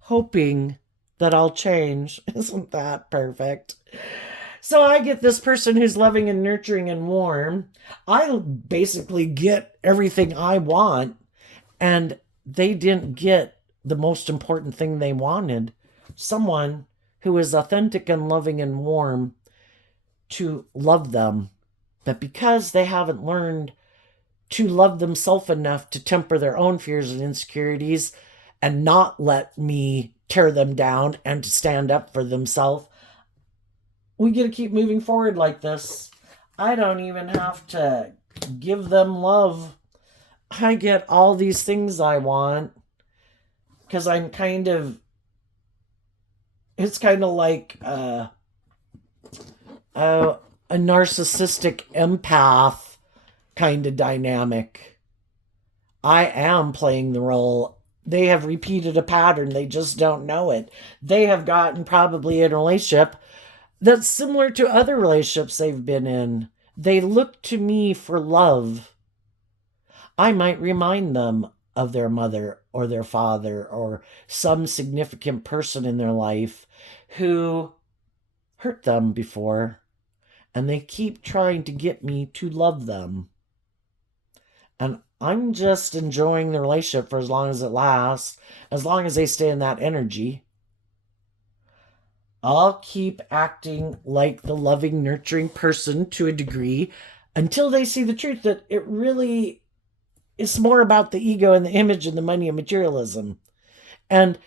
hoping that I'll change. Isn't that perfect? So I get this person who's loving and nurturing and warm. I basically get everything I want, and they didn't get the most important thing they wanted. Someone who is authentic and loving and warm to love them. But because they haven't learned to love themselves enough to temper their own fears and insecurities and not let me tear them down and to stand up for themselves, we get to keep moving forward like this. I don't even have to give them love. I get all these things I want because I'm kind of, it's kind of like a narcissistic empath kind of dynamic. I am playing the role. They have repeated a pattern. They just don't know it. They have gotten probably in a relationship that's similar to other relationships they've been in. They look to me for love. I might remind them of their mother or their father or some significant person in their life who hurt them before, and they keep trying to get me to love them. And I'm just enjoying the relationship for as long as it lasts, as long as they stay in that energy. I'll keep acting like the loving, nurturing person to a degree until they see the truth that it really is more about the ego and the image and the money and materialism. And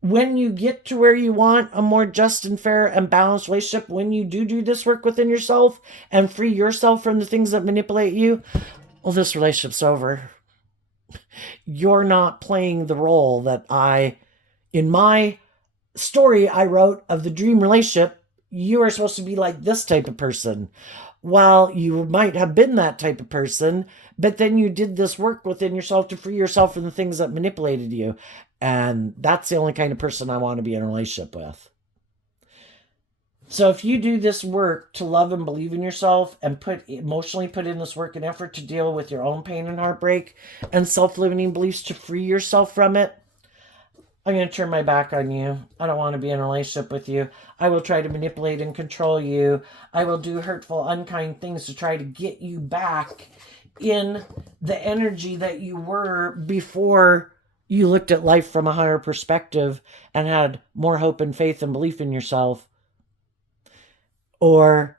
when you get to where you want a more just and fair and balanced relationship, when you do this work within yourself and free yourself from the things that manipulate you, well, this relationship's over. You're not playing the role that in my story I wrote of the dream relationship, you are supposed to be like this type of person. Well, you might have been that type of person, but then you did this work within yourself to free yourself from the things that manipulated you. And that's the only kind of person I want to be in a relationship with. So if you do this work to love and believe in yourself and emotionally put in this work and effort to deal with your own pain and heartbreak and self-limiting beliefs to free yourself from it, I'm going to turn my back on you. I don't want to be in a relationship with you. I will try to manipulate and control you. I will do hurtful, unkind things to try to get you back in the energy that you were before you looked at life from a higher perspective and had more hope and faith and belief in yourself. Or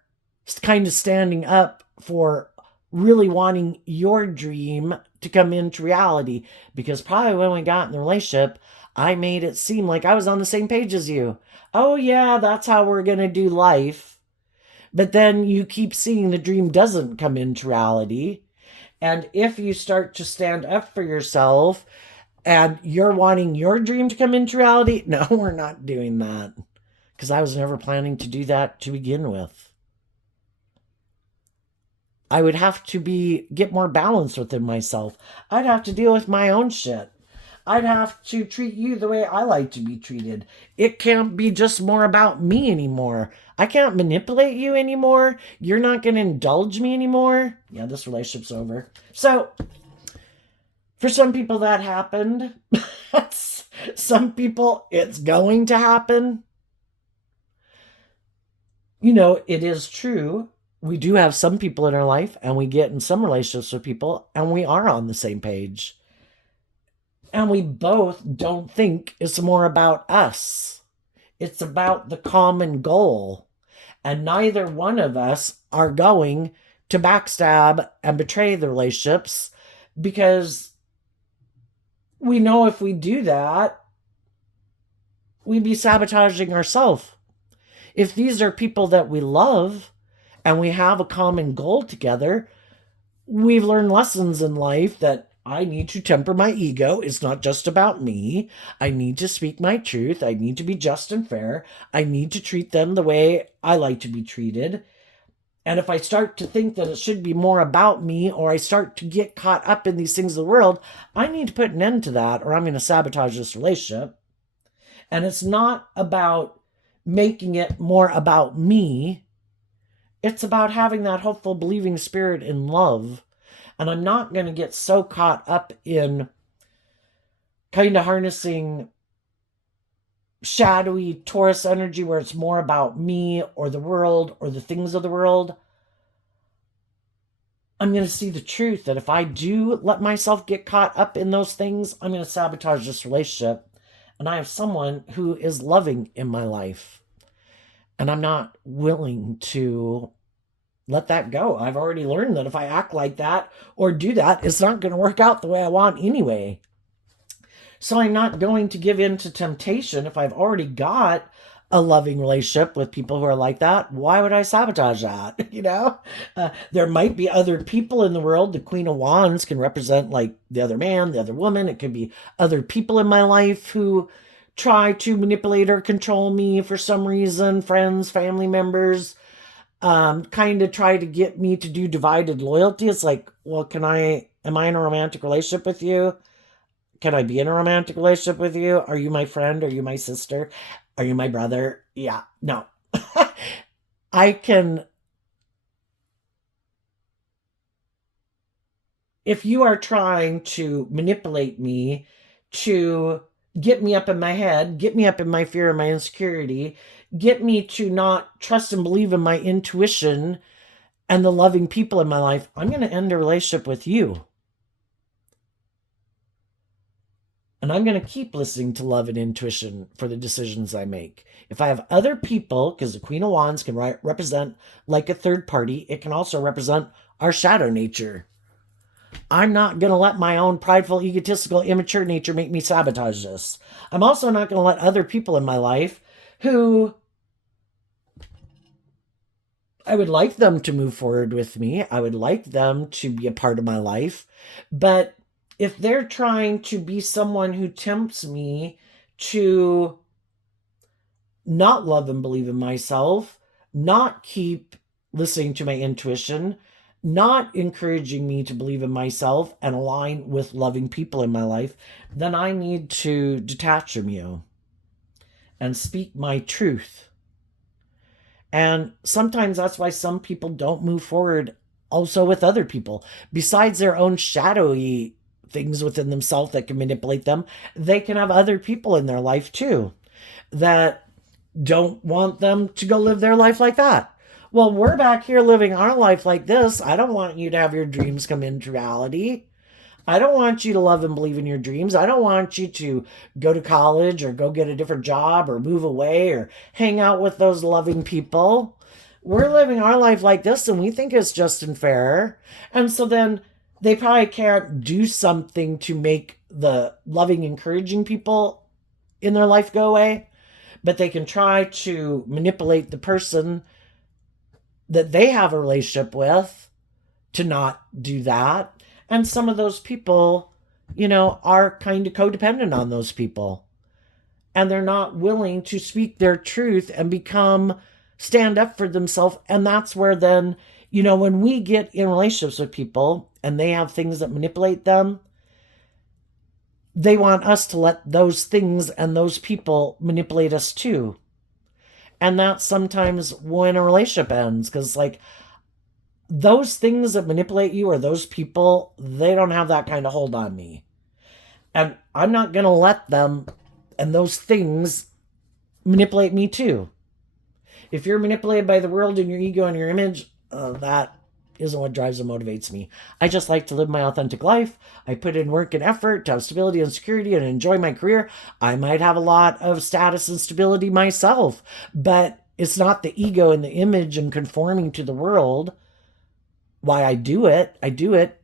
kind of standing up for really wanting your dream to come into reality. Because probably when we got in the relationship, I made it seem like I was on the same page as you. Oh yeah, that's how we're going to do life. But then you keep seeing the dream doesn't come into reality. And if you start to stand up for yourself and you're wanting your dream to come into reality, no, we're not doing that. Because I was never planning to do that to begin with. I would have to get more balance within myself. I'd have to deal with my own shit. I'd have to treat you the way I like to be treated. It can't be just more about me anymore. I can't manipulate you anymore. You're not going to indulge me anymore. Yeah, this relationship's over. So, for some people, that happened. Some people, it's going to happen. You know, it is true. We do have some people in our life, and we get in some relationships with people, and we are on the same page. And we both don't think it's more about us. It's about the common goal. And neither one of us are going to backstab and betray the relationships, because we know if we do that, we'd be sabotaging ourselves. If these are people that we love and we have a common goal together, we've learned lessons in life that I need to temper my ego. It's not just about me. I need to speak my truth. I need to be just and fair. I need to treat them the way I like to be treated. And if I start to think that it should be more about me, or I start to get caught up in these things of the world, I need to put an end to that, or I'm going to sabotage this relationship. And it's not about making it more about me. It's about having that hopeful, believing spirit in love. And I'm not going to get so caught up in kind of harnessing shadowy Taurus energy where it's more about me or the world or the things of the world. I'm going to see the truth that if I do let myself get caught up in those things, I'm going to sabotage this relationship. And I have someone who is loving in my life. And I'm not willing to let that go. I've already learned that if I act like that or do that, it's not going to work out the way I want anyway. So I'm not going to give in to temptation. If I've already got a loving relationship with people who are like that, why would I sabotage that? You know, there might be other people in the world. The Queen of Wands can represent like the other man, the other woman. It could be other people in my life who try to manipulate or control me for some reason, friends, family members, kind of try to get me to do divided loyalty. It's like, well, am I in a romantic relationship with you? Can I be in a romantic relationship with you? Are you my friend? Are you my sister? Are you my brother? Yeah, no. I can, if you are trying to manipulate me to get me up in my head, get me up in my fear and my insecurity, get me to not trust and believe in my intuition and the loving people in my life, I'm going to end a relationship with you. And I'm going to keep listening to love and intuition for the decisions I make. If I have other people, because the Queen of Wands can represent like a third party, it can also represent our shadow nature. I'm not going to let my own prideful, egotistical, immature nature make me sabotage this. I'm also not going to let other people in my life who I would like them to move forward with me. I would like them to be a part of my life. But if they're trying to be someone who tempts me to not love and believe in myself, not keep listening to my intuition, not encouraging me to believe in myself and align with loving people in my life, then I need to detach from you and speak my truth. And sometimes that's why some people don't move forward also with other people. Besides their own shadowy things within themselves that can manipulate them, they can have other people in their life too that don't want them to go live their life like that. Well, we're back here living our life like this. I don't want you to have your dreams come into reality. I don't want you to love and believe in your dreams. I don't want you to go to college or go get a different job or move away or hang out with those loving people. We're living our life like this and we think it's just and fair. And so then they probably can't do something to make the loving, encouraging people in their life go away, but they can try to manipulate the person that they have a relationship with to not do that. And some of those people, are kind of codependent on those people. And they're not willing to speak their truth and stand up for themselves. And that's where then You know, when we get in relationships with people and they have things that manipulate them, they want us to let those things and those people manipulate us too. And that's sometimes when a relationship ends, because, like, those things that manipulate you or those people, they don't have that kind of hold on me. And I'm not going to let them and those things manipulate me too. If you're manipulated by the world and your ego and your image, that isn't what drives and motivates me. I just like to live my authentic life. I put in work and effort to have stability and security and enjoy my career. I might have a lot of status and stability myself, but it's not the ego and the image and conforming to the world why I do it. I do it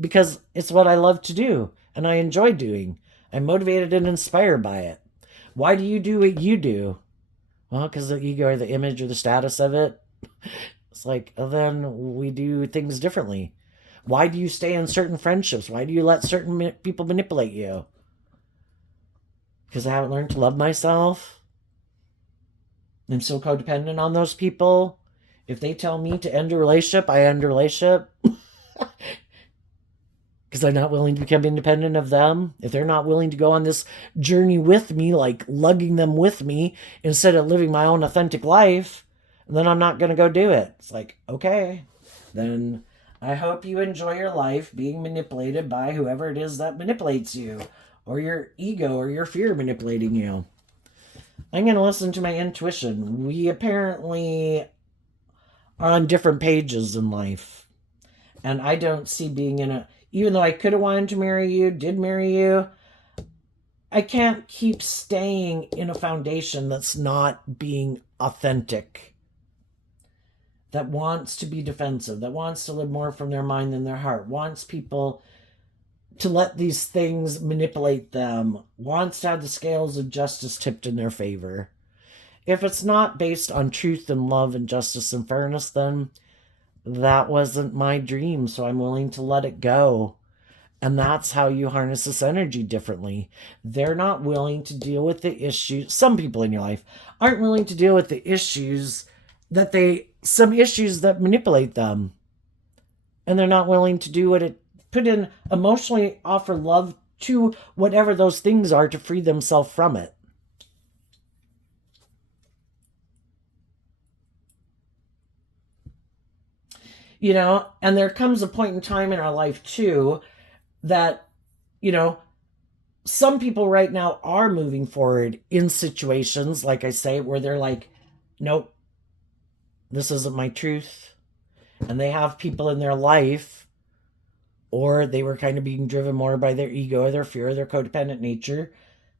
because it's what I love to do and I enjoy doing. I'm motivated and inspired by it. Why do you do what you do? Well, because the ego or the image or the status of it. It's like, then we do things differently. Why do you stay in certain friendships? Why do you let certain people manipulate you? Because I haven't learned to love myself. I'm so codependent on those people. If they tell me to end a relationship, I end a relationship. Because I'm not willing to become independent of them. If they're not willing to go on this journey with me, like lugging them with me, instead of living my own authentic life, then I'm not going to go do it. It's like, okay, then I hope you enjoy your life being manipulated by whoever it is that manipulates you, or your ego or your fear manipulating you. I'm going to listen to my intuition. We apparently are on different pages in life. And I don't see being in a, even though I could have wanted to marry you, did marry you, I can't keep staying in a foundation that's not being authentic, that wants to be defensive, that wants to live more from their mind than their heart, wants people to let these things manipulate them, wants to have the scales of justice tipped in their favor. If it's not based on truth and love and justice and fairness, then that wasn't my dream, so I'm willing to let it go. And that's how you harness this energy differently. They're not willing to deal with the issues. Some people in your life aren't willing to deal with the issues some issues that manipulate them. And they're not willing to do what it, put in emotionally, offer love to whatever those things are to free themselves from it. You know, and there comes a point in time in our life too that, you know, some people right now are moving forward in situations, like I say, where they're like, nope, this isn't my truth. And they have people in their life, or they were kind of being driven more by their ego or their fear or their codependent nature.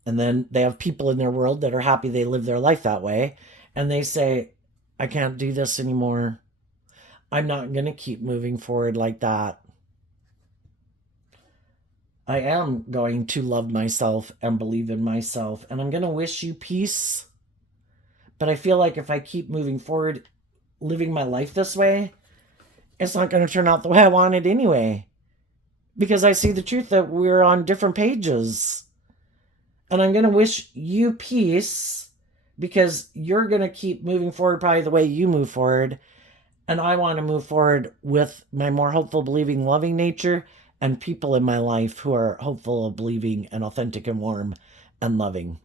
And then they have people in their world that are happy they live their life that way. And they say, I can't do this anymore. I'm not going to keep moving forward like that. I am going to love myself and believe in myself. And I'm going to wish you peace. But I feel like if I keep moving forward, living my life this way, it's not going to turn out the way I want it anyway. Because I see the truth that we're on different pages. And I'm going to wish you peace because you're going to keep moving forward probably the way you move forward. And I want to move forward with my more hopeful, believing, loving nature and people in my life who are hopeful, believing, and authentic and warm and loving.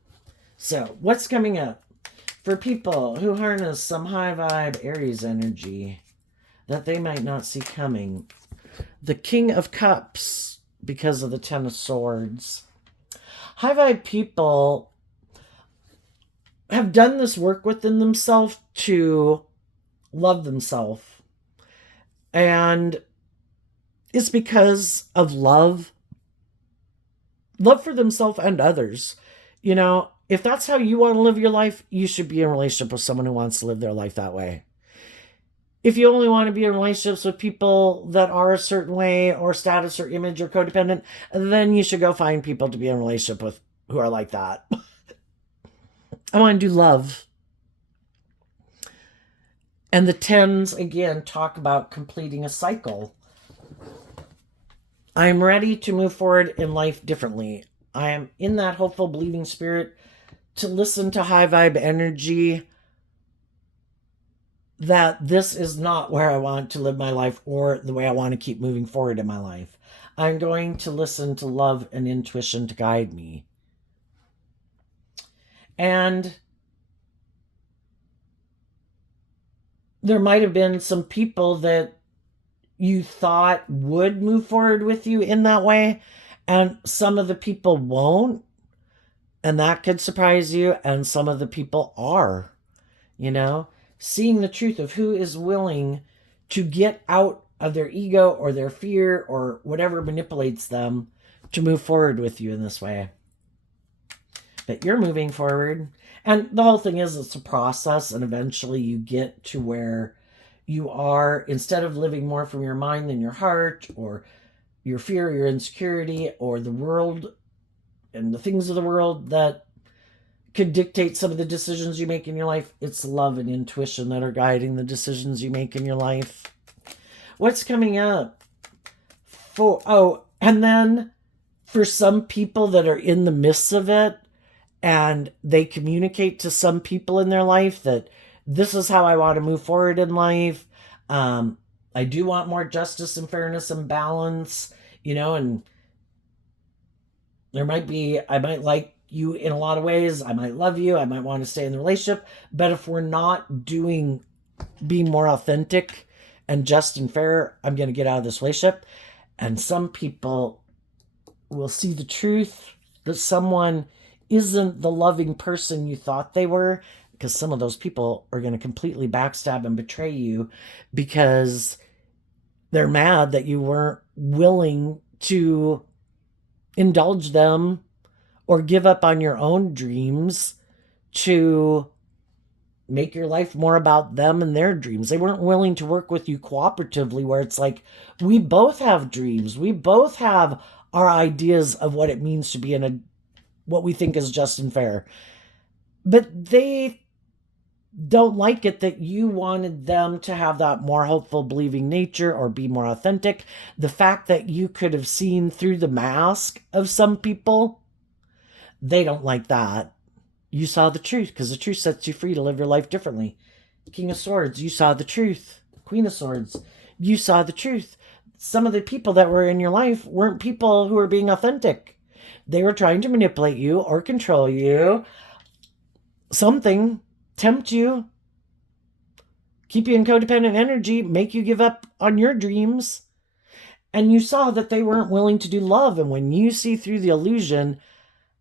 So, what's coming up for people who harness some high vibe Aries energy that they might not see coming? The King of Cups, because of the Ten of Swords. High vibe people have done this work within themselves to love themselves. And it's because of love for themselves and others. You know, if that's how you want to live your life, you should be in a relationship with someone who wants to live their life that way. If you only want to be in relationships with people that are a certain way or status or image or codependent, then you should go find people to be in a relationship with who are like that. I want to do love. And the tens, again, talk about completing a cycle. I am ready to move forward in life differently. I am in that hopeful, believing spirit to listen to high vibe energy that this is not where I want to live my life or the way I want to keep moving forward in my life. I'm going to listen to love and intuition to guide me. And there might have been some people that you thought would move forward with you in that way, and some of the people won't, and that could surprise you, and some of the people are, you know, seeing the truth of who is willing to get out of their ego or their fear or whatever manipulates them to move forward with you in this way. But you're moving forward. And the whole thing is it's a process, and eventually you get to where you are, instead of living more from your mind than your heart, or your fear, your insecurity, or the world and the things of the world that could dictate some of the decisions you make in your life. It's love and intuition that are guiding the decisions you make in your life. What's coming up? And then for some people that are in the midst of it, and they communicate to some people in their life that this is how I want to move forward in life. I do want more justice and fairness and balance, and I might like you in a lot of ways. I might love you. I might want to stay in the relationship. But if we're not being more authentic and just and fair, I'm going to get out of this relationship. And some people will see the truth that someone isn't the loving person you thought they were, because some of those people are going to completely backstab and betray you because they're mad that you weren't willing to indulge them or give up on your own dreams to make your life more about them and their dreams. They weren't willing to work with you cooperatively, where it's like, we both have dreams. We both have our ideas of what it means to be in what we think is just and fair. But they don't like it that you wanted them to have that more hopeful, believing nature or be more authentic. The fact that you could have seen through the mask of some people, they don't like that. You saw the truth, because the truth sets you free to live your life differently. King of Swords, you saw the truth. Queen of Swords, you saw the truth. Some of the people that were in your life weren't people who were being authentic. They were trying to manipulate you or control you. Something, tempt you, keep you in codependent energy, make you give up on your dreams. And you saw that they weren't willing to do love. And when you see through the illusion,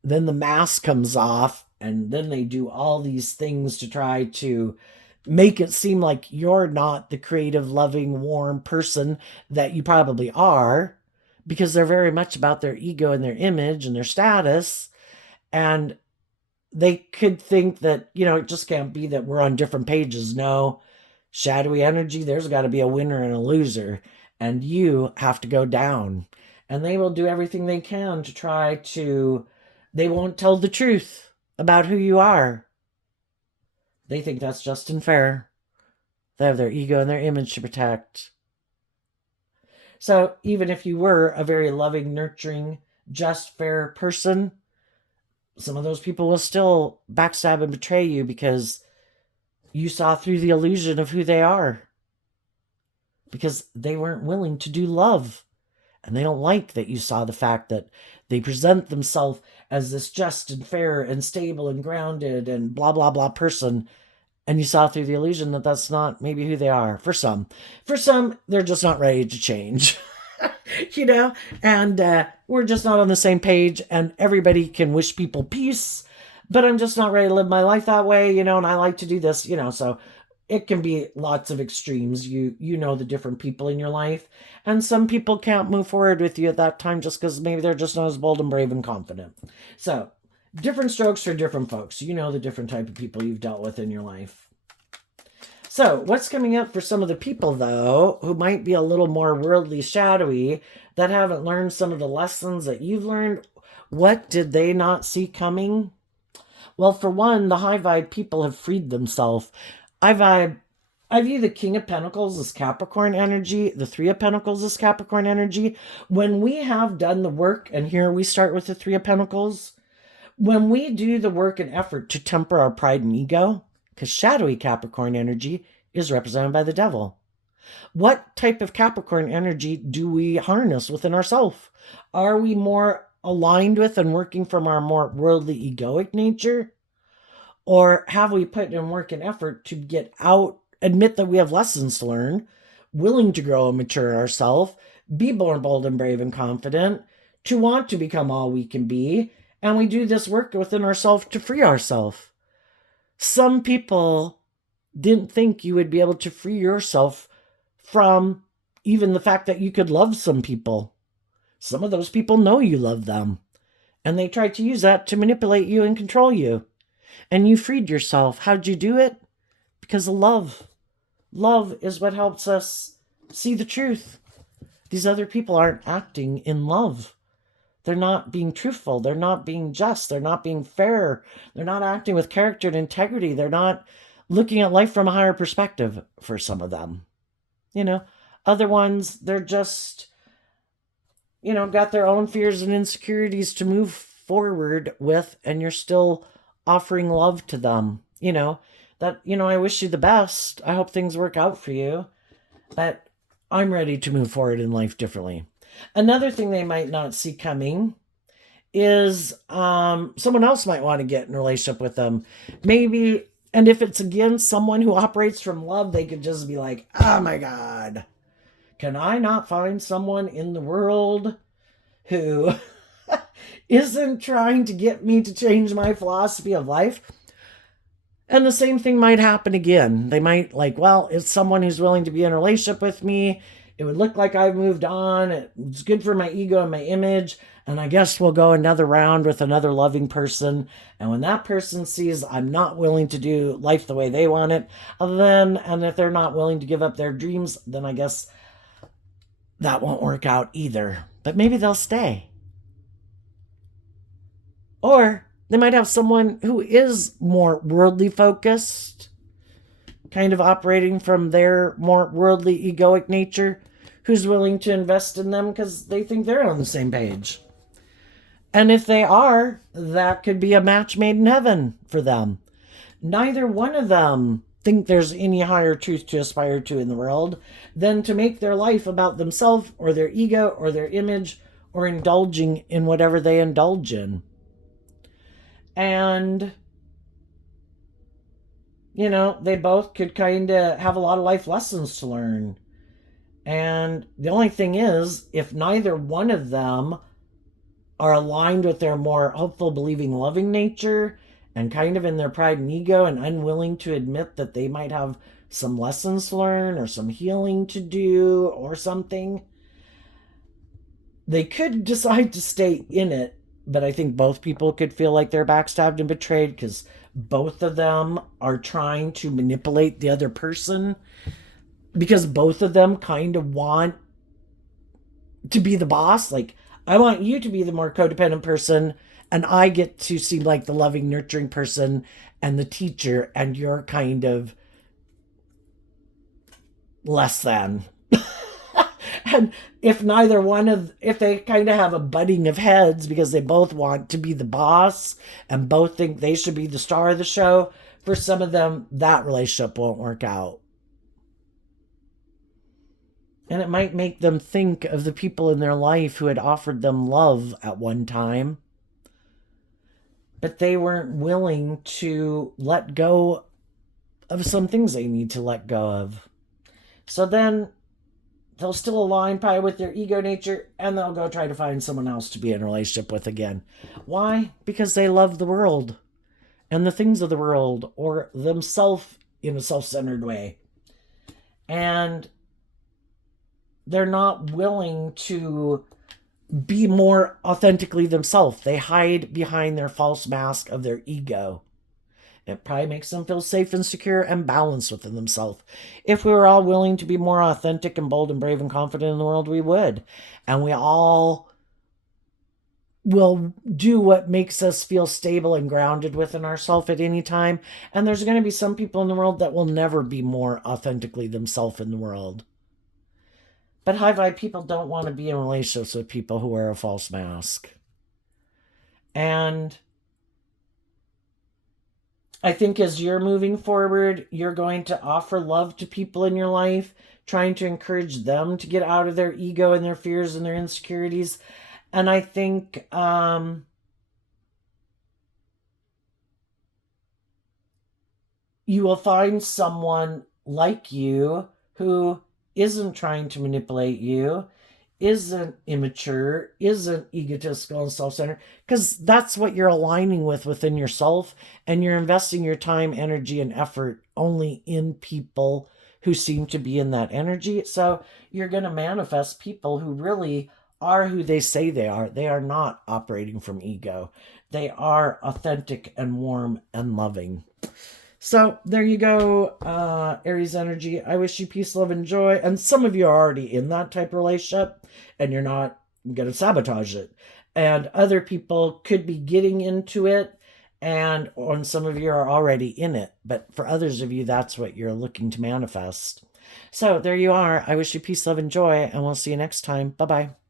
then the mask comes off, and then they do all these things to try to make it seem like you're not the creative, loving, warm person that you probably are, because they're very much about their ego and their image and their status. And they could think that, it just can't be that we're on different pages. No, shadowy energy, there's got to be a winner and a loser, and you have to go down. And they will do everything they can to try to, they won't tell the truth about who you are. They think that's just and fair. They have their ego and their image to protect. So even if you were a very loving, nurturing, just, fair person, some of those people will still backstab and betray you because you saw through the illusion of who they are. Because they weren't willing to do love. And they don't like that you saw the fact that they present themselves as this just and fair and stable and grounded and blah, blah, blah person. And you saw through the illusion that that's not maybe who they are. For some, they're just not ready to change. And we're just not on the same page, and everybody can wish people peace, but I'm just not ready to live my life that way, and I like to do this, so it can be lots of extremes. You know the different people in your life, and some people can't move forward with you at that time just because maybe they're just not as bold and brave and confident. So different strokes for different folks. You know the different type of people you've dealt with in your life. So what's coming up for some of the people, though, who might be a little more worldly, shadowy, that haven't learned some of the lessons that you've learned? What did they not see coming? Well, for one, the high vibe people have freed themselves. I view the King of Pentacles as Capricorn energy, the Three of Pentacles as Capricorn energy. When we have done the work, and here we start with the Three of Pentacles, when we do the work and effort to temper our pride and ego, because shadowy Capricorn energy is represented by the devil. What type of Capricorn energy do we harness within ourselves? Are we more aligned with and working from our more worldly egoic nature? Or have we put in work and effort to get out, admit that we have lessons to learn, willing to grow and mature ourselves, be more bold and brave and confident, to want to become all we can be, and we do this work within ourselves to free ourselves? Some people didn't think you would be able to free yourself from even the fact that you could love some people. Some of those people know you love them, and they tried to use that to manipulate you and control you. And you freed yourself. How'd you do it? Because of love. Love is what helps us see the truth. These other people aren't acting in love. They're not being truthful. They're not being just. They're not being fair. They're not acting with character and integrity. They're not looking at life from a higher perspective for some of them. Other ones, they're just, got their own fears and insecurities to move forward with, and you're still offering love to them. I wish you the best. I hope things work out for you. But I'm ready to move forward in life differently. Another thing they might not see coming is someone else might want to get in a relationship with them. Maybe, and if it's again someone who operates from love, they could just be like, oh my God, can I not find someone in the world who isn't trying to get me to change my philosophy of life? And the same thing might happen again. They might it's someone who's willing to be in a relationship with me. It would look like I've moved on. It's good for my ego and my image. And I guess we'll go another round with another loving person. And when that person sees I'm not willing to do life the way they want it, and if they're not willing to give up their dreams, then I guess that won't work out either. But maybe they'll stay. Or they might have someone who is more worldly focused, kind of operating from their more worldly egoic nature, who's willing to invest in them because they think they're on the same page. And if they are, that could be a match made in heaven for them. Neither one of them think there's any higher truth to aspire to in the world than to make their life about themselves or their ego or their image or indulging in whatever they indulge in. And, they both could kind of have a lot of life lessons to learn. And the only thing is, if neither one of them are aligned with their more hopeful, believing, loving nature and kind of in their pride and ego and unwilling to admit that they might have some lessons to learn or some healing to do or something, they could decide to stay in it. But I think both people could feel like they're backstabbed and betrayed because both of them are trying to manipulate the other person, because both of them kind of want to be the boss. Like, I want you to be the more codependent person, and I get to seem like the loving, nurturing person and the teacher, and you're kind of less than. And if they kind of have a butting of heads because they both want to be the boss and both think they should be the star of the show, for some of them, that relationship won't work out. And it might make them think of the people in their life who had offered them love at one time, but they weren't willing to let go of some things they need to let go of. So then they'll still align probably with their ego nature, and they'll go try to find someone else to be in a relationship with again. Why? Because they love the world and the things of the world, or themselves in a self-centered way. And they're not willing to be more authentically themselves. They hide behind their false mask of their ego. It probably makes them feel safe and secure and balanced within themselves. If we were all willing to be more authentic and bold and brave and confident in the world, we would. And we all will do what makes us feel stable and grounded within ourselves at any time. And there's going to be some people in the world that will never be more authentically themselves in the world. But high vibe people don't want to be in relationships with people who wear a false mask. And I think as you're moving forward, you're going to offer love to people in your life, trying to encourage them to get out of their ego and their fears and their insecurities. And I think you will find someone like you who isn't trying to manipulate you, isn't immature, isn't egotistical and self centered, because that's what you're aligning with within yourself. And you're investing your time, energy, and effort only in people who seem to be in that energy. So you're going to manifest people who really are who they say they are. They are not operating from ego, they are authentic and warm and loving. So there you go, Aries energy. I wish you peace, love, and joy. And some of you are already in that type of relationship and you're not going to sabotage it. And other people could be getting into it, and on some of you are already in it. But for others of you, that's what you're looking to manifest. So there you are. I wish you peace, love, and joy, and we'll see you next time. Bye bye.